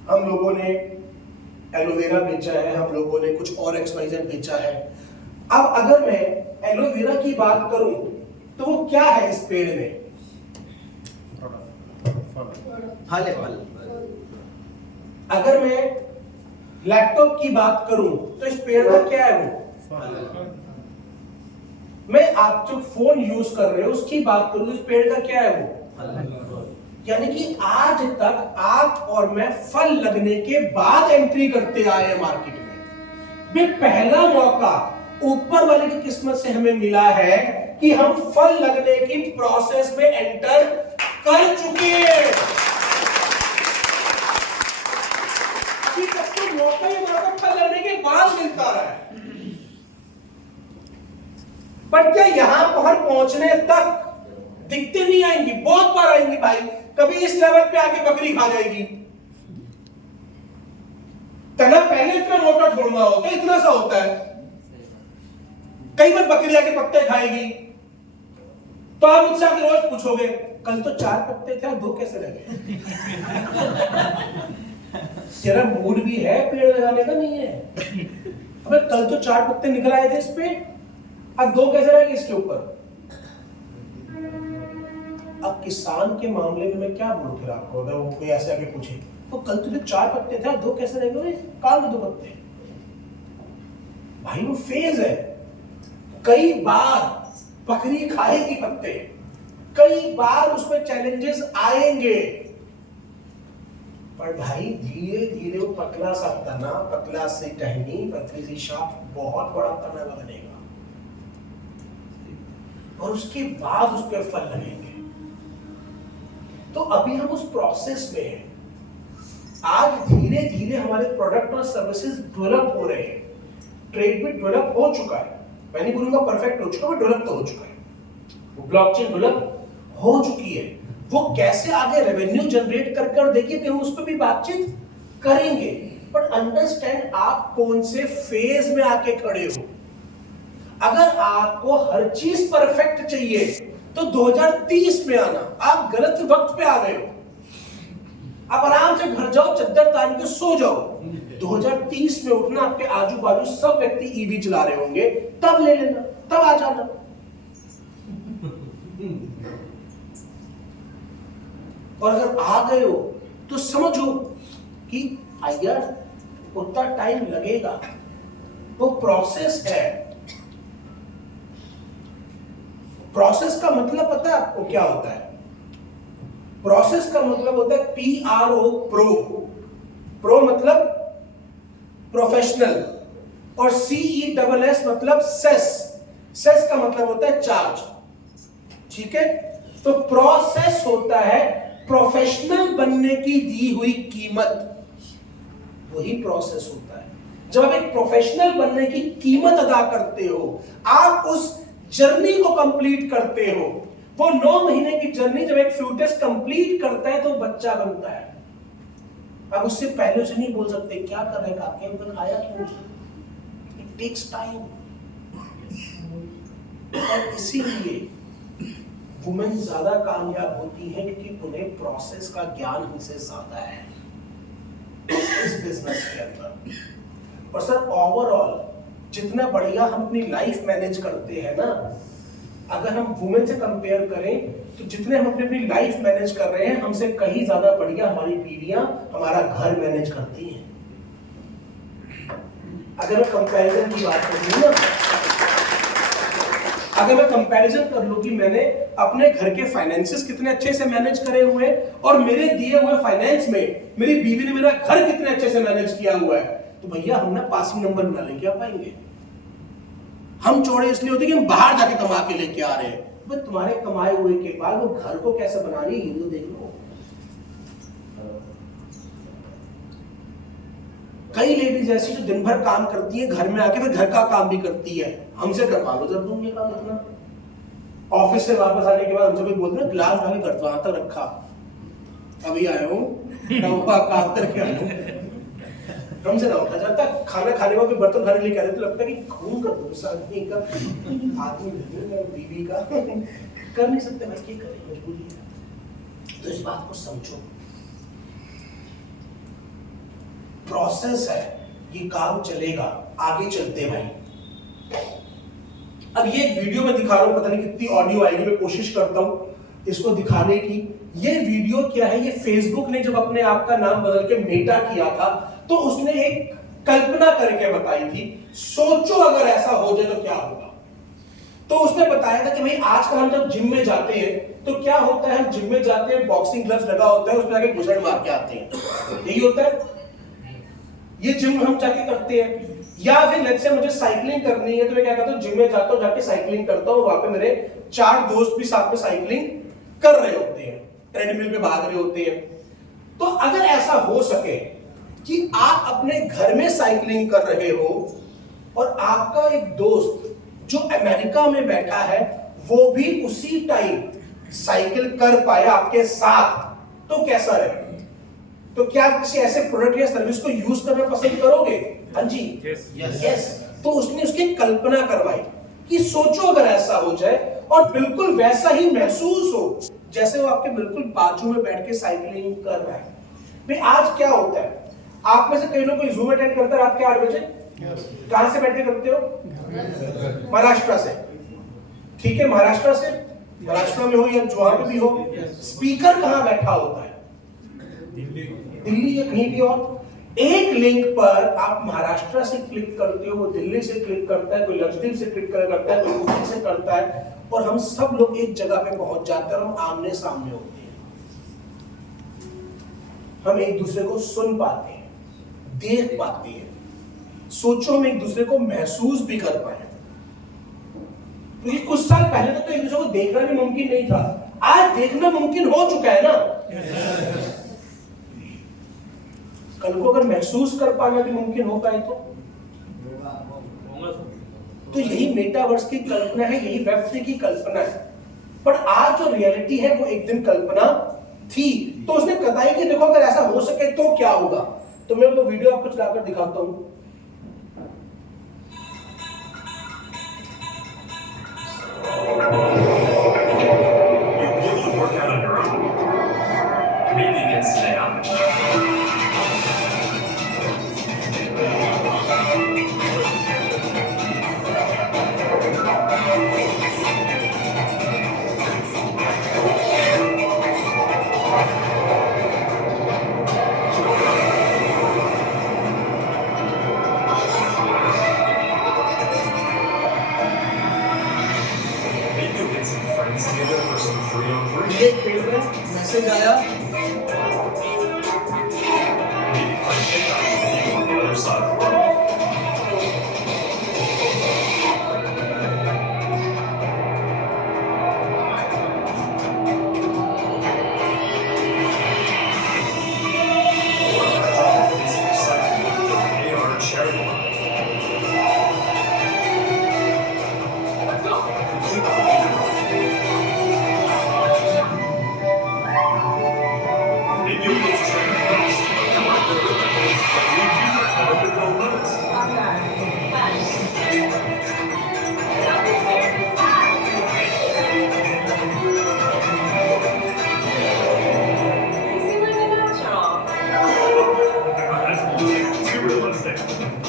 हम लोगों ने एलोवेरा बेचा है, हम लोगों ने कुछ और XYZ बेचा है। अब अगर मैं एलोवेरा की बात करूं तो वो क्या है इस पेड़ में? फल है, फल। अगर मैं लैपटॉप की बात करूं तो इस पेड़ का क्या है वो? मैं आप जो फोन यूज कर रहे हो उसकी बात करूं, इस पेड़ का क्या है वो? यानी कि आज तक आप और मैं फल लगने के बाद एंट्री करते आए हैं मार्केट में। भी पहला मौका ऊपर वाले की किस्मत से हमें मिला है कि हम फल लगने की प्रोसेस में एंटर कर चुके हैं। अभी तक तो मौका ही हमारा फल लगने के बाद मिलता रहा है। बट क्या यहां पर पहुंचने तक दिखते नहीं आएंगी? बहुत बार आएंगी भाई। कभी इस लेवल पे आके बकरी खा जाएगी। तना पहले इतना मोटा छोड़ना होता है, इतना सा होता है। कई बार बकरी आके पत्ते खाएगी तो आप मुझसे आके रोज पूछोगे, कल तो 4 पत्ते थे, 2 कैसे रह गए? तेरा मूड भी है पेड़ लगाने का? नहीं है। अबे कल तो 4 पत्ते निकल आए थे इस पे, अब 2 कैसे रह गए इसके ऊपर? अब किसान के मामले में मैं क्या बोलूं फिर आपको, अगर वो कोई ऐसे आके पूछे तो कल तो 4 पत्ते थे, 2 कैसे रह गए? काल 2 पत्ते। भाई वो फेज है। कई बार बकरी खाएगी पत्ते, कई बार उसमें चैलेंजेस आएंगे, पर भाई धीरे धीरे वो पतला सा तना, पतला से टहनी, पतली सी शाख बहुत बड़ा तना बनेगा और उसके बाद उस पर फल लगेंगे। तो अभी हम उस प्रोसेस में हैं। आज धीरे धीरे हमारे प्रोडक्ट और सर्विसेज डेवलप हो रहे हैं। ट्रेड भी डेवलप हो चुका है, मैं नहीं बोलूंगा परफेक्ट हो चुका, बट डेवलप तो हो चुका है। ब्लॉकचेन डेवलप हो चुकी है। वो कैसे आगे रेवेन्यू जनरेट कर देखिए कि हम उस पर भी बातचीत करेंगे। बट अंडरस्टैंड आप कौन से फेज में आके खड़े हो। अगर आपको हर चीज परफेक्ट चाहिए तो 2030 में आना, आप गलत वक्त पे आ गए हो। आप आराम से घर जाओ, चद्दर तान के सो जाओ। 2030 में उठना, आपके आजू बाजू सब व्यक्ति ईवी चला रहे होंगे, तब ले लेना, तब आ जाना। और अगर आ गए हो तो समझो कि यार उतना टाइम लगेगा, वो प्रोसेस है। प्रोसेस का मतलब पता है आपको क्या होता है? प्रोसेस का मतलब होता है PRO, प्रो मतलब प्रोफेशनल, और CESS मतलब सेस का मतलब होता है चार्ज। ठीक है? तो प्रोसेस होता है प्रोफेशनल बनने की दी हुई कीमत, वही प्रोसेस होता है। जब आप एक प्रोफेशनल बनने की कीमत अदा करते हो, आप उस जर्नी को कंप्लीट करते हो। वो 9 महीने की जर्नी जब एक फ्यूटस कंप्लीट करता है तो बच्चा बनता है। अब उससे पहले से नहीं बोल सकते क्या कर रहे काके, हमने खाया क्यों? It takes time. और इसीलिए वुमेन ज्यादा कामयाब होती है क्योंकि उन्हें प्रोसेस का ज्ञान हमसे ज्यादा है इस बिजनेस के अंदर। और सर ओवरऑल जितना बढ़िया हम अपनी लाइफ मैनेज करते हैं ना, अगर हम वुमेन से कंपेयर करें तो जितने हम अपनी लाइफ मैनेज कर रहे हैं, हमसे कहीं ज्यादा बढ़िया हमारी बीवियां हमारा घर मैनेज करती हैं। अगर मैं कंपैरिजन की बात करूं ना, अगर मैं कंपैरिजन कर लूं कि मैंने अपने घर के फाइनेंसेस कितने अच्छे से मैनेज करे हुए हैं और मेरे दिए हुए फाइनेंस में मेरी बीवी ने मेरा घर कितने अच्छे से मैनेज किया हुआ है, तो भैया हम ना पासिंग नंबर ना लेके आ पाएंगे। हम चौड़े इसलिए होते कि हम बाहर जाके कमा के लेके आ रहे हैं। तुम्हारे कमाए हुए के बाद वो घर को कैसे बना रही है ये तो देख लो। कई लेडीज ऐसी जो दिन भर काम करती है, घर में आके फिर घर का काम भी करती है। हमसे करवा लो जब तुम ये काम इतना, ऑफिस से वापस आने के बाद हमसे कोई बोलते ना ग्लास उठा के घर वहां तक रखा, अभी आया हूँ काम करके आया हूँ, हमसे ना उठा जाता। खाना खाने में भी बर्तन खाने लिए कह रहे तो लगता है कि खून कर दो इस आदमी का, आदमी बीवी का कर नहीं सकते भाई, क्या करें, मजबूरी है। तो इस बात को समझो, प्रोसेस है, ये काम चलेगा, आगे चलते भाई। अब ये वीडियो में दिखा रहा हूं, पता नहीं कितनी ऑडियो आएगी, मैं कोशिश करता हूं इसको दिखाने की। ये वीडियो क्या है, ये फेसबुक ने जब अपने आप का नाम बदल के मेटा किया था तो उसने एक कल्पना करके बताई थी, सोचो अगर ऐसा हो जाए तो क्या होगा। तो उसने बताया था कि भाई आजकल हम जब जिम में जाते हैं तो क्या होता है, हम जिम में जाते हैं, बॉक्सिंग ग्लव्स लगा होता है, उसमें आके गुजर मार के आते हैं, यही होता है। ये जिम हम जाके करते हैं। या फिर लेट्स से मुझे साइकिलिंग करनी है तो मैं क्या करता हूँ, जिम में जाता हूँ, जाके साइकिलिंग करता हूँ, वहां पे मेरे 4 दोस्त भी साथ में साइकिलिंग कर रहे होते हैं, ट्रेडमिल पे भाग रहे होते हैं। तो अगर ऐसा हो सके कि आप अपने घर में साइकिलिंग कर रहे हो और आपका एक दोस्त जो अमेरिका में बैठा है वो भी उसी टाइम साइकिल कर पाए आपके साथ, तो कैसा रहेगा? तो क्या आप किसी ऐसे प्रोडक्ट या सर्विस को यूज करना पसंद करोगे? हाँ जी, यस। तो उसने उसकी कल्पना करवाई कि सोचो अगर ऐसा हो जाए और बिल्कुल वैसा ही महसूस हो जैसे वो आपके बिल्कुल बाजू में बैठ के साइकिलिंग कर रहा है। भाई आज क्या होता है, आप में से कई लोग कोई जूम अटेंड करता है रात के 8 बजे, कहां से बैठ के करते हो? महाराष्ट्र से, ठीक है, महाराष्ट्र से, महाराष्ट्र में हो या जहाँ पे भी हो, स्पीकर कहाँ बैठा होता है? दिल्ली या कहीं भी और। एक लिंक पर आप महाराष्ट्र से क्लिक करते हो, वो दिल्ली से क्लिक करता है, कोई लक्षद्वीप से क्लिक करता है, कोई यूपी से करता है, और हम सब लोग एक जगह पे पहुंच जाते हैं और हम आमने सामने होते हैं। हम एक दूसरे को सुन पाते हैं, देख पाते हैं। सोचो हम एक दूसरे को महसूस भी कर पाए। क्योंकि कुछ साल पहले तो एक दूसरे को देखना भी मुमकिन नहीं था, आज देखना मुमकिन हो चुका है ना। कल को अगर महसूस कर पाना भी मुमकिन हो पाए तो यही मेटावर्स की कल्पना है, यही वेब3 की कल्पना है। पर आज जो रियलिटी है वो एक दिन कल्पना थी। तो उसने बताया कि देखो अगर ऐसा हो सके तो क्या होगा। तो मैं वो वीडियो आपको चलाकर दिखाता हूं। ये खेल रहे, मैसेज आया,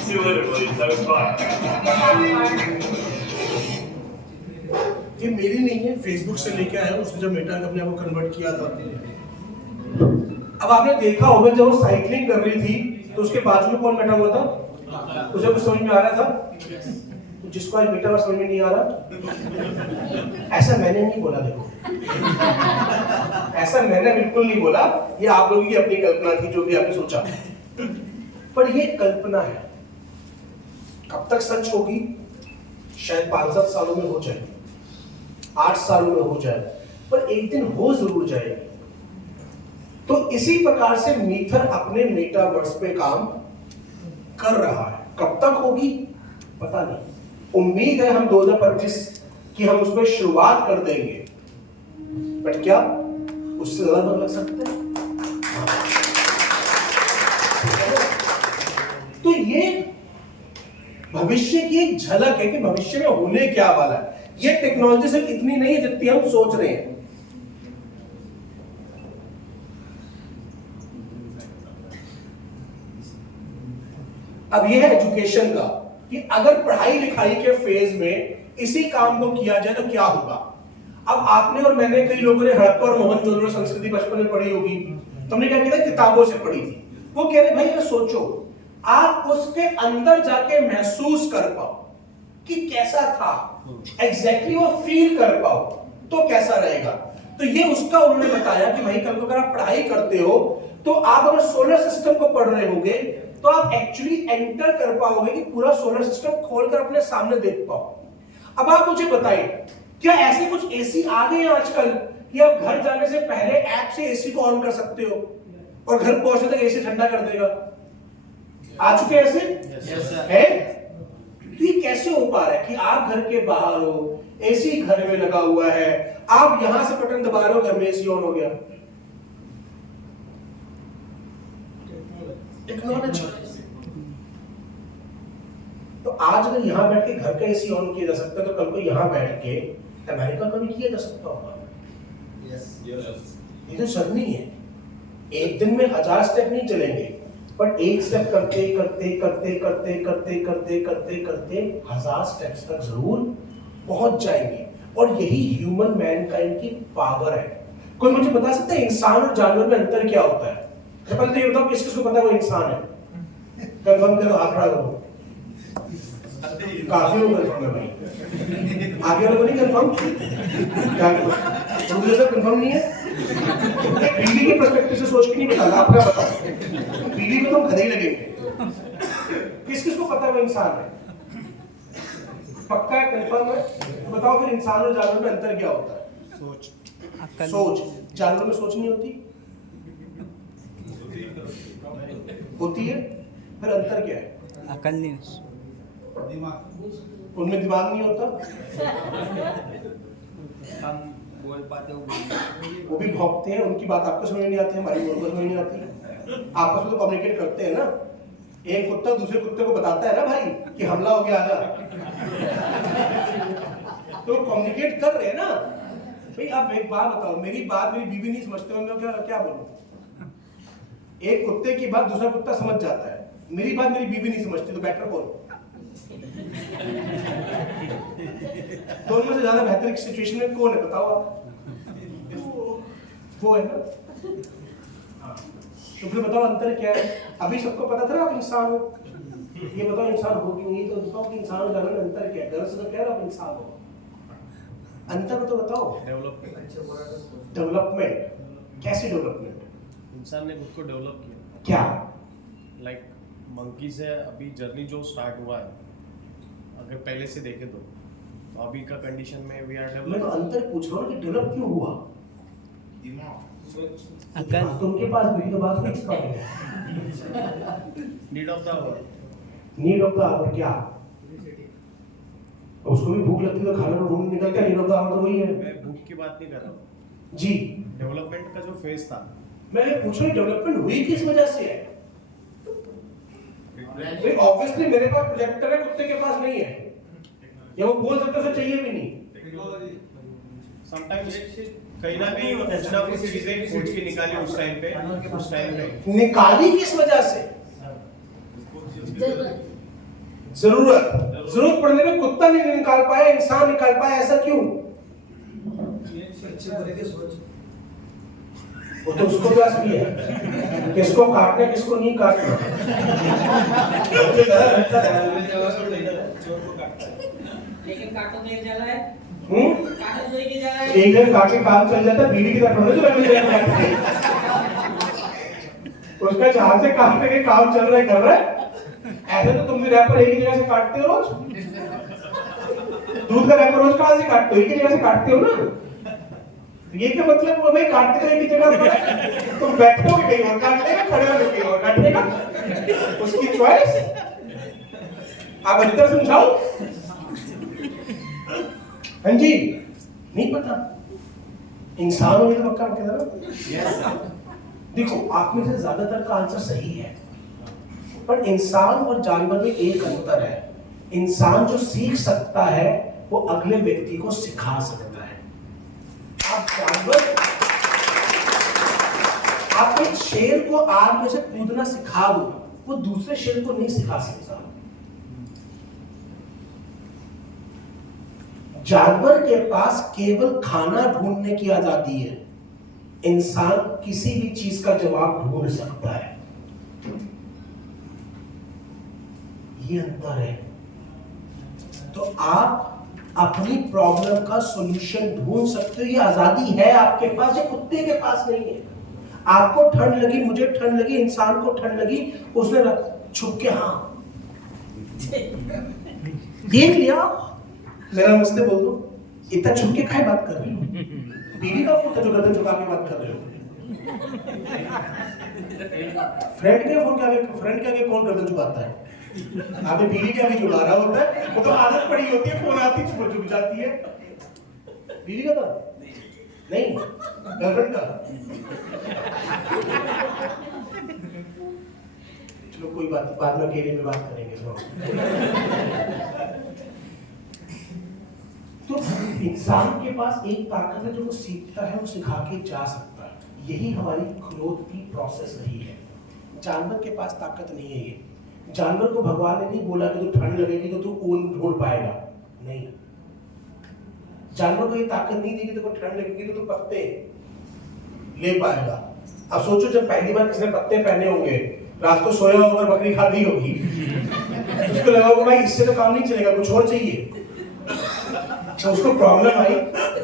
See you later, ladies. That was fun. ये मेरी नहीं है, फेसबुक से लेके आया हूँ, उसने जब मेटा ने अपने आप को कन्वर्ट किया था। अब आपने देखा होगा जब वो साइकिलिंग कर रही थी तो उसके बाजू में कौन बैठा हुआ था? उसे कुछ समझ में आ रहा था? तो जिसको आज मेटावर्स समझ में नहीं आ रहा, ऐसा मैंने नहीं बोला। देखो, ऐसा मैंने बिल्कुल नहीं बोला, ये आप लोगों की अपनी कल्पना थी, जो भी आपने सोचा। पर ये कल्पना है, कब तक सच होगी? शायद 5-7 सालों में हो जाए, 8 सालों में हो जाए, पर एक दिन हो जरूर जाएगी। तो इसी प्रकार से मीथर अपने मेटावर्स पे काम कर रहा है। कब तक होगी पता नहीं, उम्मीद है हम 2025 की हम उसमें शुरुआत कर देंगे, बट क्या उससे ज्यादा वक्त लग सकता है? तो ये भविष्य की एक झलक है कि भविष्य में होने क्या वाला है। ये टेक्नोलॉजी सिर्फ इतनी नहीं है जितनी हम सोच रहे हैं। अब ये है एजुकेशन का कि अगर पढ़ाई लिखाई के फेज में इसी काम को किया जाए तो क्या होगा। अब आपने और मैंने, कई लोगों ने हड़प्पा और मोहनजोदड़ो संस्कृति बचपन में पढ़ी होगी, तुमने क्या किया था, किताबों से पढ़ी थी। वो कह रहे भाई ये सोचो, आप उसके अंदर जाके महसूस कर पाओ कि कैसा था, एग्जैक्टली वो फील कर पाओ तो कैसा रहेगा। तो ये उसका उन्होंने बताया कि भाई कल को अगर आप पढ़ाई करते हो तो आप अगर सोलर सिस्टम को पढ़ रहे होगे तो आप एक्चुअली एंटर कर पाओगे कि पूरा सोलर सिस्टम खोलकर अपने सामने देख पाओ। अब आप मुझे बताइए, क्या ऐसे कुछ एसी आ गए हैं आजकल कि आप घर जाने से पहले ऐप से एसी को ऑन कर सकते हो और घर पहुंचने तक एसी ठंडा कर देगा? आ चुके ऐसे? है? तो ये कैसे हो पा रहा है कि आप घर के बाहर हो, एसी घर में लगा हुआ है, आप यहां से बटन दबा रहे हो, घर में एसी ऑन हो गया? टेक्नोलॉजी। तो आज अगर यहां बैठ के घर का एसी ऑन किया जा सकता है तो कल को यहां बैठ के अमेरिका का भी किया जा सकता होगा। ये तो जर्नी है, एक दिन में 1000 स्टेप नहीं चलेंगे, बट एक स्टेप करते करते करते करते करते करते करते करते 1000 स्टेप्स तक जरूर पहुंच जाएंगे। और यही ह्यूमन मैनकाइंड की पावर है। कोई मुझे बता सकता है इंसान और जानवर में अंतर क्या होता है? पहले तो ये बताओ किस किसको पता है वो इंसान है? कंफर्म करो, हाथ खड़ा करो। काफी लोग कंफर्म है भाई, आगे वालों को नहीं कंफर्म? क्या मुझे सब कंफर्म नहीं है? बीवी के पर्सपेक्टिव से सोच के नहीं बताना, आप क्या बताओ? बीवी को तो हम गधे ही लगेंगे। किस किसको पता है वो इंसान है? पक्का है, कंफर्म है? तो बताओ फिर इंसान और जानवर में अंतर क्या होता है? सोच। जानवर में सोच नहीं होती? होती है। फिर अंतर क्या है? अकल नहीं, उनमें दिमाग नहीं होता, हम बोल पाते वो भी भौंकते हैं, उनकी बात आपको समझ नहीं आती है, हमारी बोल समझ नहीं आती है। आपस में तो कम्युनिकेट करते हैं ना, एक कुत्ता दूसरे कुत्ते को बताता है ना भाई कि हमला हो गया, आजा। तो कम्युनिकेट कर रहे हैं ना भाई। आप एक बात बताओ, मेरी बात मेरी बीवी नहीं समझते, मैं क्या बोलूं? एक कुत्ते की बात दूसरा कुत्ता समझ जाता है, मेरी बात मेरी बीवी नहीं समझती, तो बेटर कौन? दोनों में से ज्यादा बेहतर सिचुएशन में कौन है बताओ आप? वो है ना। तो फिर बताओ अंतर क्या है? अभी सबको पता था ना आप इंसान हो, ये बताओ इंसान हो क्यों नहीं? तो बताओ कि इंसान और जानवर में अंतर क्या है? गलत से तो कह रहा आप इंसान हो, अंतर तो बताओ। डेवलपमेंट कैसी डेवलपमेंट? इंसान ने खुद को डेवलप किया। क्या? लाइक मंकी से अभी जर्नी जो स्टार्ट हुआ है, अगर पहले से देखे तो अभी का कंडीशन में वी आर मैं तो डेवलप। अंतर पूछ रहा हूँ कि डेवलप क्यों हुआ? अकल। तुमके पास भी तो बात नहीं इसका need of the hour. Need of the hour क्या? उसको भी भूख लगती तो खाना तो ढूंढ निकलता, नीड ऑफ द आवर तो वही है। मैं भूख की बात नहीं कर रहा हूँ जी, डेवलपमेंट का जो फेज था। मैं पूछ रहा हूँ डेवलपमेंट हुई किस वजह से है? भाई ऑब्वियसली मेरे पास प्रोजेक्टर है, कुत्ते के पास नहीं है, या वो बोल सकते उसे चाहिए भी नहीं। समटाइम्स कहीं ना कहीं कुछ ना कुछ चीजें खोज के निकाली उस टाइम पे निकाली किस वजह से? जरूरत पड़ने पे कुत्ता नहीं निकाल पाया, इंसान निकाल पाया, ऐसा क्यों? वो तो उसको भी असली है, किसको काटना किसको नहीं काटना। लेकिन काटो तो एक जगह है, काटो तो एक जगह है। एक जगह काट के काम चल जाता है, बीवी की तरफ थोड़ी तो लगे उसका जहां से काटने के काम चल रहा है कर रहा है। ऐसे तो तुम भी रैपर एक ही जगह से काटते हो रोज, दूध का रैपर रोज कहां से काटते हो? एक ही जगह से काटते हो ना। ये क्या मतलब वो भाई काटते रहे की जगह पर तुम बैठोगे कहीं और काटने खड़े होगे कहीं और काटने उसकी चॉइस। आप अच्छी तरह समझाओ। हाँ जी, नहीं पता इंसान हो तो पक्का कहना। देखो आप में से ज्यादातर का आंसर सही है, पर इंसान और जानवर में एक अंतर है। इंसान जो सीख सकता है वो अगले व्यक्ति को सिखा सकता है। आप जानवर, आप एक शेर को आग में से कूदना सिखा दो, वो दूसरे शेर को नहीं सिखा सकता। जानवर के पास केवल खाना ढूंढने की आजादी है, इंसान किसी भी चीज का जवाब ढूंढ सकता है। ये अंतर है। तो आप अपनी प्रॉब्लम का सॉल्यूशन ढूंढ सकते हो, ये आजादी है आपके पास, ये कुत्ते के पास नहीं है। आपको ठंड लगी, मुझे ठंड लगी, इंसान को ठंड लगी, उसने छुप के हाँ देख लिया, मेरा नमस्ते बोल दो। इतना छुप के काहे बात कर रहे हो? बीवी का फोन जो गर्दन झुका के बात कर रहे हो। फ्रेंड के आगे कौन गर्दन झुकाता है? आपने बीवी के आगे झुका रहा होता है, वो तो आदत पड़ी होती है, फोन आती है झुक जाती है। बीवी का था नहीं, गर्लफ्रेंड का। चलो कोई बात नहीं, बाद में अकेले में बात करेंगे। तो इंसान के पास एक ताकत है जो वो सीखता है, वो सिखा के जा सकता है। यही हमारी ग्रोथ की प्रोसेस रही है। जानवर के पास ताकत नहीं है ये। जानवर को भगवान ने नहीं बोला कि तू ठंड लगेगी तो तू ऊन ढूंढ पाएगा, नहीं। जानवर को ये ताकत नहीं दी कि तेरे को ठंड लगेगी तो तू पत्ते ले पाएगा। अब सोचो जब पहली बार किसने पत्ते पहने होंगे, रात को सोया होगा, बकरी खा गई होगी, उसको लगा होगा भाई इससे तो काम नहीं चलेगा, कुछ और चाहिए। अच्छा उसको प्रॉब्लम आई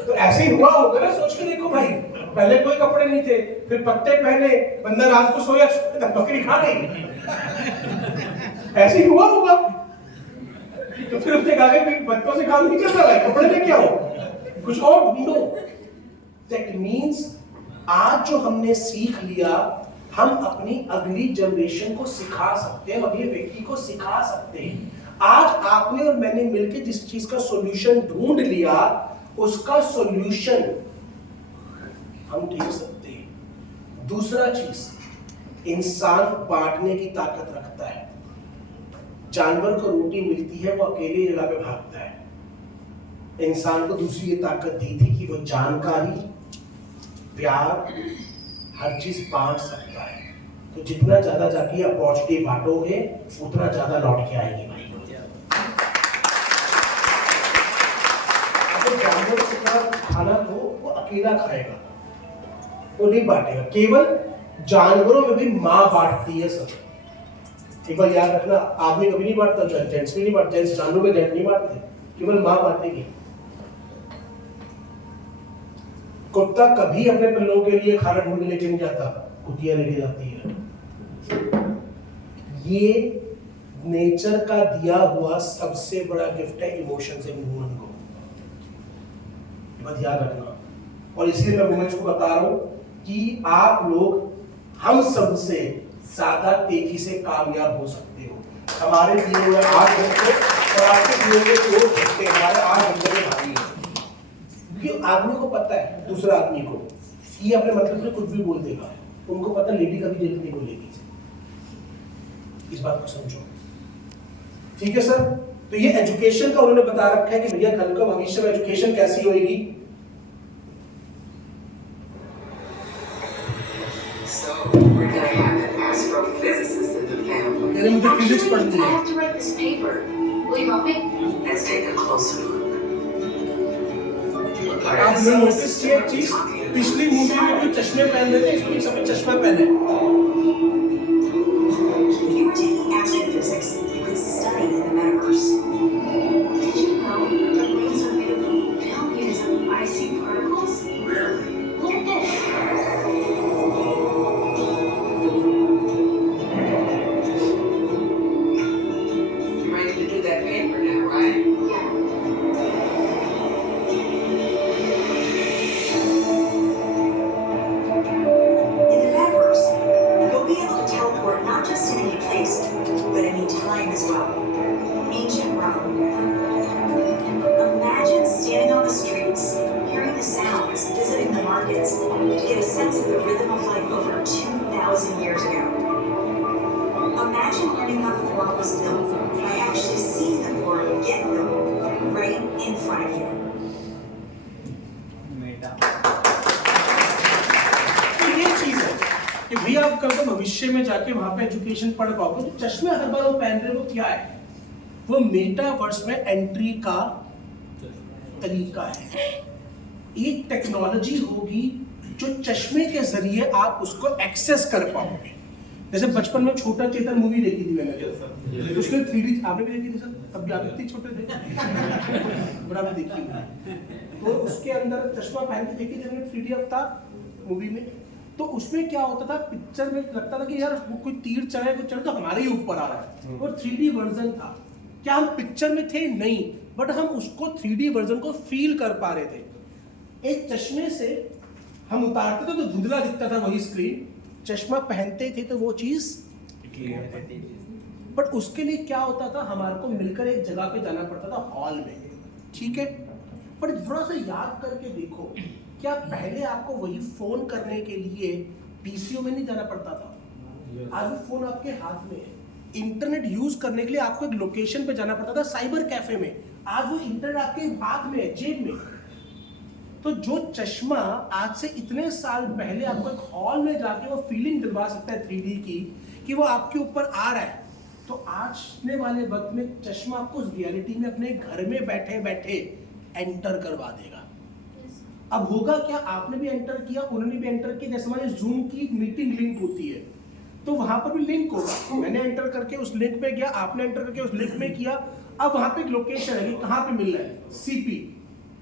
तो ऐसे ही हुआ होगा ना। सोच के देखो भाई, पहले कोई कपड़े नहीं थे, फिर पत्ते पहने, बंदा रात को सोया, बकरी खा गई, ऐसे ही हुआ होगा। तो फिर उसने कहा कि पत्तों से काम नहीं चल रहा है, कपड़े लेके आओ, कुछ और ढूंढो। दैट मींस आज जो हमने सीख लिया, हम अपनी अगली जनरेशन को सिखा सकते हैं, अगले व्यक्ति को सिखा सकते हैं। आज आपने और मैंने मिलकर जिस चीज का सॉल्यूशन ढूंढ लिया, उसका सॉल्यूशन हम दे सकते हैं। दूसरा चीज, इंसान बांटने की ताकत रखता है। जानवर को रोटी मिलती है, वो अकेले जगह पे भागता है। इंसान को दूसरी ये ताकत दी थी कि वो जानकारी, प्यार, हर चीज बांट सकता है। तो जितना ज्यादा जाके अपॉर्चुनिटी बांटोगे, उतना ज्यादा लौट के आएगी भाई। अगर जानवर का खाना तो वो अकेला खाएगा, वो नहीं बांटेगा। केवल जानवरों में भी माँ बांटती है सब। एक बार याद रखना, आदमी कभी नहीं बांटता, जेंट्स भी नहीं बांटते, जेंट्स जानवरों में जेंट्स नहीं बांटते, केवल माँ बांटेगी। कुत्ता कभी अपने पिल्लों के लिए खाना ढूंढने लेके नहीं जाता, कुतिया लेके जाती है। ये नेचर का दिया हुआ सबसे बड़ा गिफ्ट है, इमोशंस इन वुमेन को। बस याद रखना। और इसलिए मैं वुमेन्स को बता रहा हूं कि आप लोग हम सबसे ज्यादा तेजी से कामयाब हो सकते हो। हमारे दिए हुए 8 घंटे और आपके दिए हुए 2 घंटे हमारे 8 घंटे में भारी है। क्योंकि आदमी को पता है, दूसरा आदमी को, ये अपने मतलब से कुछ भी बोल देगा। उनको पता लेडी कभी जल्दी नहीं बोलेगी। इस बात को समझो, ठीक है सर? तो ये एजुकेशन का उन्होंने बता रखा है कि भैया कल का भविष्य में एजुकेशन कैसी होगी। मुझे फिजिक्स पढ़नी है। आपने नोटिस किया एक चीज, पिछली मूवी में जो चश्मे पहन रहे थे, इसमें सभी चश्मा पहने। markets to get a sense of the rhythm of life over 2,000 years ago. Imagine learning how the world was built by actually seeing the world get built right in front of you. Meta तो ये चीज है कि भाई आप कल को भविष्य में जाके वहां पे एजुकेशन पढ़ पाओगे तो चश्मे हर बार वो पहन रहे हो, वो क्या है? वो मेटावर्स में एंट्री का तरीका है। एक टेक्नोलॉजी होगी जो चश्मे के जरिए आप उसको एक्सेस कर पाओगे। जैसे बचपन में छोटा चेतन मूवी देखी थी मैंने, तो उसके 3D आपने भी देखी थी सर, तब भी आप इतने छोटे थे बड़ा भी देखी हुई। तो उसके अंदर चश्मा पहन के देखी थी मैंने 3D अवतार मूवी में। तो उसमें क्या होता था, पिक्चर में लगता था कि यार वो कोई तीर चढ़े कुछ चढ़े तो हमारे ही ऊपर आ रहा है। वो 3D वर्जन था। क्या हम पिक्चर में थे? नहीं, बट हम उसको 3D वर्जन को फील कर पा रहे थे। एक चश्मे से हम उतारते थे तो धुंधला दिखता था वही स्क्रीन, चश्मा पहनते थे तो वो चीज बट उसके लिए क्या होता था, हमारे को मिलकर एक जगह पे जाना पड़ता था हॉल में, ठीक है। पर थोड़ा सा याद करके देखो, क्या पहले आपको वही फोन करने के लिए पीसीओ में नहीं जाना पड़ता था? आज वो फोन आपके हाथ में है। इंटरनेट यूज करने के लिए आपको एक लोकेशन पे जाना पड़ता था, साइबर कैफे में। आज वो इंटरनेट आपके हाथ में है, जेब में। तो जो चश्मा आज से इतने साल पहले आपको एक हॉल में जाके वो फीलिंग दिलवा सकता है 3D की कि वो आपके ऊपर आ रहा है, तो आने वाले वक्त में चश्मा आपको उस रियलिटी में अपने घर में बैठे बैठे एंटर करवा देगा। अब होगा क्या, आपने भी एंटर किया, उन्होंने भी एंटर किया। जैसे हमारे जूम की मीटिंग लिंक होती है तो वहां पर भी लिंक होगा। मैंने एंटर करके उस लिंक पे गया, आपने एंटर करके उस लिंक में किया। अब वहां पे एक लोकेशन है कि कहां पे मिल रहा है,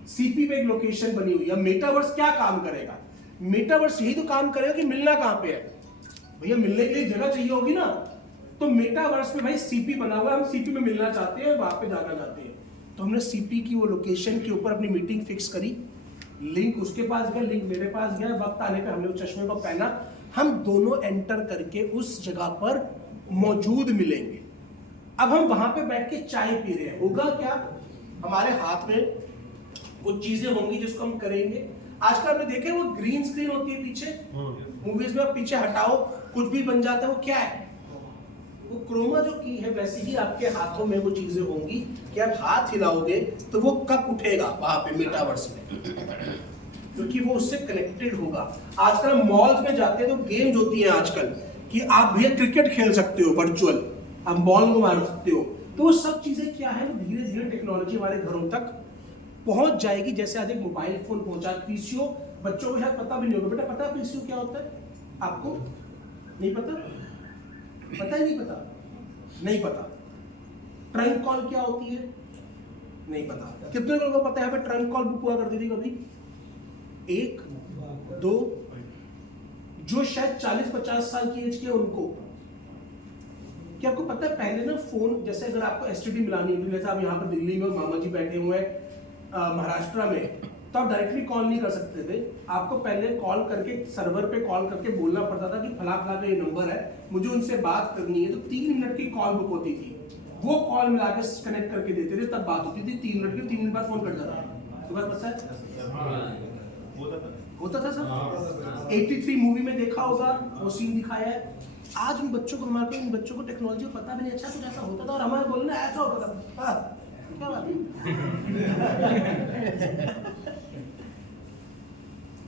सीपी पे एक लोकेशन बनी हुई है। मेटावर्स क्या काम करेगा? मेटावर्स यही तो काम करेगा कि मिलना कहां पे है। भैया मिलने के लिए जगह चाहिए होगी ना, तो मेटावर्स में भाई सीपी बना हुआ है, हम सीपी में मिलना चाहते हैं और वहां पे जाना चाहते हैं। तो हमने सीपी की वो लोकेशन के ऊपर अपनी मीटिंग फिक्स करी, लिंक उसके पास गया, लिंक मेरे पास गया। वक्त आने पे हमने उस चश्मे को पहना, हम दोनों एंटर करके उस जगह पर मौजूद मिलेंगे। अब हम वहां पे बैठ के चाय पी रहे हैं, होगा क्या, हमारे हाथ में कुछ चीजें होंगी जिसको हम करेंगे। आजकल आपने देखे वो ग्रीन स्क्रीन होती है पीछे, मूवीज में आप पीछे हटाओ कुछ भी बन जाता है, वो क्या है, वो क्रोमा जो की है। वैसे ही आपके हाथों में वो चीजें होंगी कि आप हाथ हिलाओगे तो वो कब उठेगा वहां पे मेटावर्स में, क्योंकि वो उससे कनेक्टेड होगा। आजकल मॉल्स में जाते हैं तो गेम्स होती हैं आजकल कि आप भैया क्रिकेट खेल सकते हो वर्चुअल, आप बॉल को मार सकते हो। तो वो सब चीजें क्या है, वो धीरे धीरे टेक्नोलॉजी हमारे घरों तक पहुंच जाएगी। जैसे आज एक मोबाइल फोन पहुंचा, पीसीओ बच्चों को शायद पता भी नहीं होगा। बेटा पता है पीसीओ क्या होता है आपको? नहीं पता? पता ही नहीं पता? नहीं पता। ट्रंक कॉल क्या होती है? नहीं पता। कितने लोगों को पता है ट्रंक कॉल बुक हुआ करती थी कभी? 1 2 जो शायद 40-50 साल की एज के उनको। क्या आपको पता है पहले ना फोन, जैसे अगर आपको एसटीडी मिलानी है, जैसे आप यहाँ पर दिल्ली में मामा जी बैठे हुए हैं महाराष्ट्र में, तो आप डायरेक्टली कॉल नहीं कर सकते थे। आपको पहले कॉल करके सर्वर पे कॉल करके बोलना पड़ता था कि फला फला का ये नंबर है, मुझे उनसे बात करनी है। तो 3 मिनट की कॉल बुक होती थी, वो कॉल मिला के कनेक्ट करके देते थे, तब बात होती थी। 3 मिनट की, 3 मिनट बाद फोन कट जाता था। तुम्हें पता है होता था सर। 83 मूवी में देखा होगा, वो सीन दिखाया है। आज उन बच्चों को, हमारे इन बच्चों को टेक्नोलॉजी को पता भी नहीं। अच्छा कुछ ऐसा होता था और हमारे बोलना ऐसा होता था। क्या बात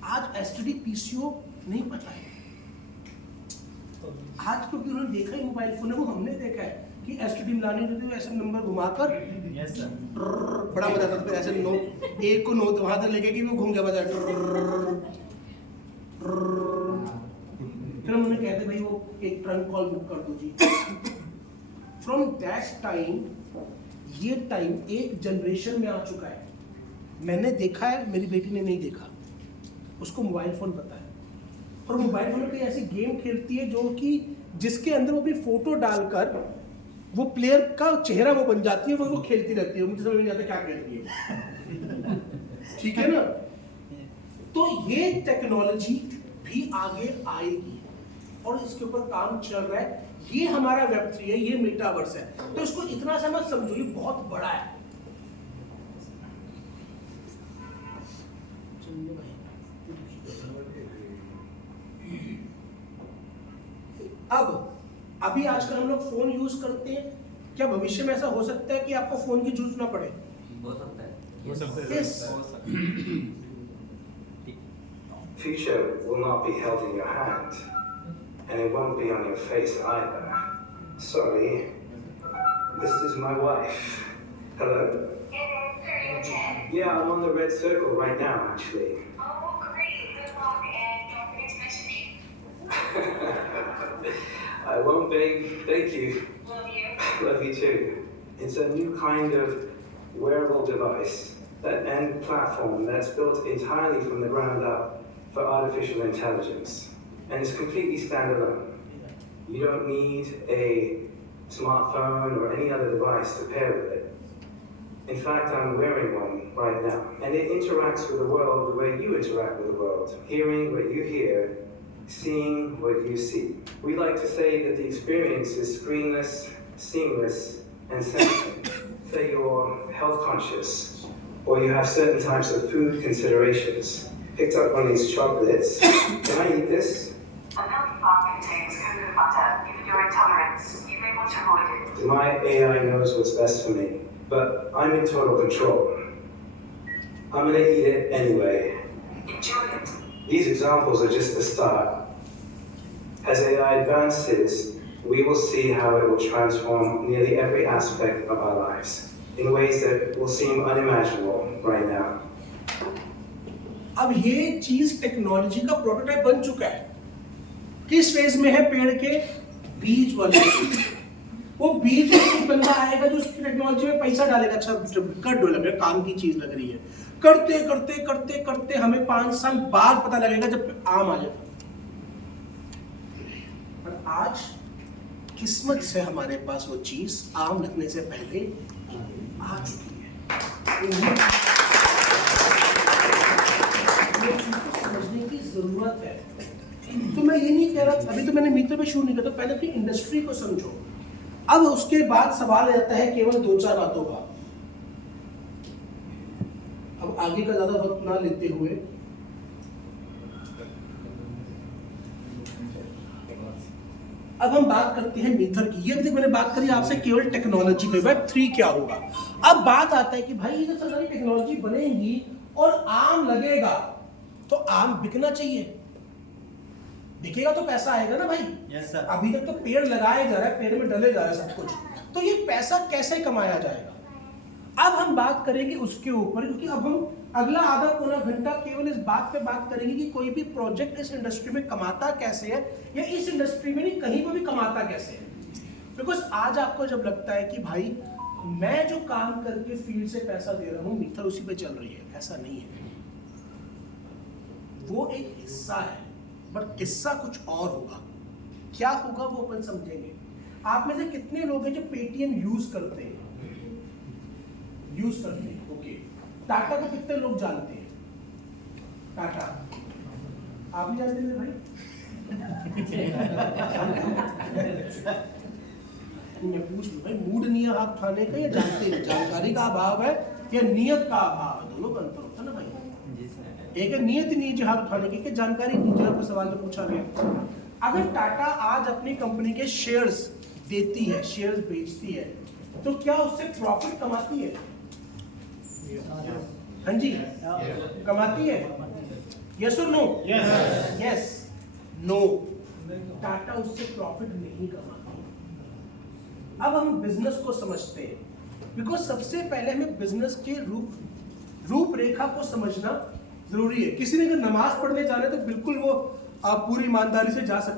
आज एसटीडी पीसीओ नहीं पता है आज, क्योंकि उन्होंने देखा ही मोबाइल फोन है। वो हमने देखा है कि एसटीडी मिलानी होती है, ऐसे नंबर घुमाकर बड़ा मजा आता था। ऐसे नोट एक को नोट वहां तक लेके कि वो घूम गया बजा, फिर हम उन्हें कहते भाई वो एक ट्रंक कॉल बुक कर दो जी। फ्रॉम दैट टाइम, ये टाइम एक जनरेशन में आ चुका है। मैंने देखा है, मेरी बेटी ने नहीं देखा, उसको मोबाइल फोन पता है। और मोबाइल फोन पे ऐसी गेम खेलती है जो कि जिसके अंदर वो अपनी फोटो डालकर वो प्लेयर का चेहरा वो बन जाती है, वो खेलती रहती है। मुझे समझ नहीं आता क्या खेल रही है, ठीक है ना। तो ये टेक्नोलॉजी भी आगे आएगी और इसके ऊपर काम चल रहा है। ये हमारा वेब3 है, ये मेटावर्स है। तो इसको इतना सा मत समझो, ये बहुत बड़ा है। अब अभी आजकल हम लोग फोन यूज करते हैं, क्या भविष्य में ऐसा हो सकता है कि आपको फोन की जरूरत ना पड़े? हो सकता है। Yes. हो सकता है। Future will not be held in your hand, and it won't be on your face either. Sorry, this is my wife. Hello. Yeah, I'm on the red circle right now, actually. Oh, great. Good luck, and don't forget to mention me. I won't beg. Thank you. Love you. Love you too. It's a new kind of wearable device and platform that's built entirely from the ground up for artificial intelligence. And it's completely standalone. You don't need a smartphone or any other device to pair with it. In fact, I'm wearing one right now. And it interacts with the world the way you interact with the world, hearing what you hear, seeing what you see. We like to say that the experience is screenless, seamless, and sensing. Say you're health conscious, or you have certain types of food considerations. Picked up one of these chocolates. Can I eat this? A milk bar contains cocoa butter. Given your intolerance, you may want to avoid it. My AI knows what's best for me, but I'm in total control. I'm gonna eat it anyway. Enjoy it. These examples are just the start. As AI advances, we will see how it will transform nearly every aspect of our lives in ways that will seem unimaginable right now. अब ये चीज technology का prototype बन चुका है। किस phase में है? पेड़ के बीज वाले फेज। वो बीज में बंदा आएगा जो उस टेक्नोलॉजी में पैसा डालेगा, अच्छा कर दो, लगे काम की चीज लग रही है, करते करते करते करते हमें 5 साल बाद पता लगेगा जब आम आ जाएगा। पर आज किस्मत से हमारे पास वो चीज आम लगने से पहले आ चुकी है। ये चीज को समझने की जरूरत है। तो मैं ये नहीं कह रहा, अभी तो मैंने मीटर पे शुरू नहीं किया, तो पहले अपनी इंडस्ट्री को समझो। अब उसके बाद सवाल आता है केवल 2-4 बातों का। अब आगे का ज्यादा वक्त ना लेते हुए अब हम बात करते हैं मीथर की। ये अभी तक मैंने बात करी आपसे केवल टेक्नोलॉजी पे, वेब 3 क्या होगा। अब बात आता है कि भाई ये जब सारी टेक्नोलॉजी बनेगी और आम लगेगा तो आम बिकना चाहिए, बिकेगा तो पैसा आएगा ना भाई। Yes, sir. अभी तक तो पेड़ लगाए जा रहा है, पेड़ में डले जा रहा है सब कुछ, तो ये पैसा कैसे कमाया जाएगा? अब हम बात करेंगे उसके ऊपर, क्योंकि अब हम अगला आधा पौना घंटा केवल इस बात पे बात करेंगे कि कोई भी प्रोजेक्ट इस इंडस्ट्री में कमाता कैसे है, या इस इंडस्ट्री में नहीं कहीं पर भी कमाता कैसे है। बिकॉज आज आपको जब लगता है कि भाई मैं जो काम करके फील्ड से पैसा दे रहा हूँ, मीटर उसी पे चल रही है, ऐसा नहीं है। वो एक हिस्सा है, बट किस्सा कुछ और होगा। क्या होगा वो अपन समझेंगे। आप में से कितने लोग हैं जो पेटीएम यूज करते हैं? ओके। टाटा को कितने लोग जानते हैं? टाटा आप भी जानते हैं भाई? मैं पूछ लूं भाई, मूड नहीं है हाथ उठाने का, या जानते हैं? जानकारी का अभाव है या नियत का अभाव है? दोनों का अंतर होता है ना भाई। एक है नियत नहीं है हाथ उठाने की, कि जानकारी नहीं, जो आपको सवाल में पूछा गया। अगर टाटा आज अपनी कंपनी के शेयर्स देती है, शेयर्स बेचती है, तो क्या उससे प्रॉफिट कमाती है? हाँ जी, कमाती है। यस और नो? Yes, no. टाटा उससे प्रॉफिट नहीं कमाती। अब हम बिजनेस को समझते हैं, बिकॉज सबसे पहले हमें बिजनेस के रूपरेखा को समझना जरूरी है। किसी ने अगर नमाज पढ़ने जाना है तो बिल्कुल वो आप पूरी ईमानदारी से जा सकते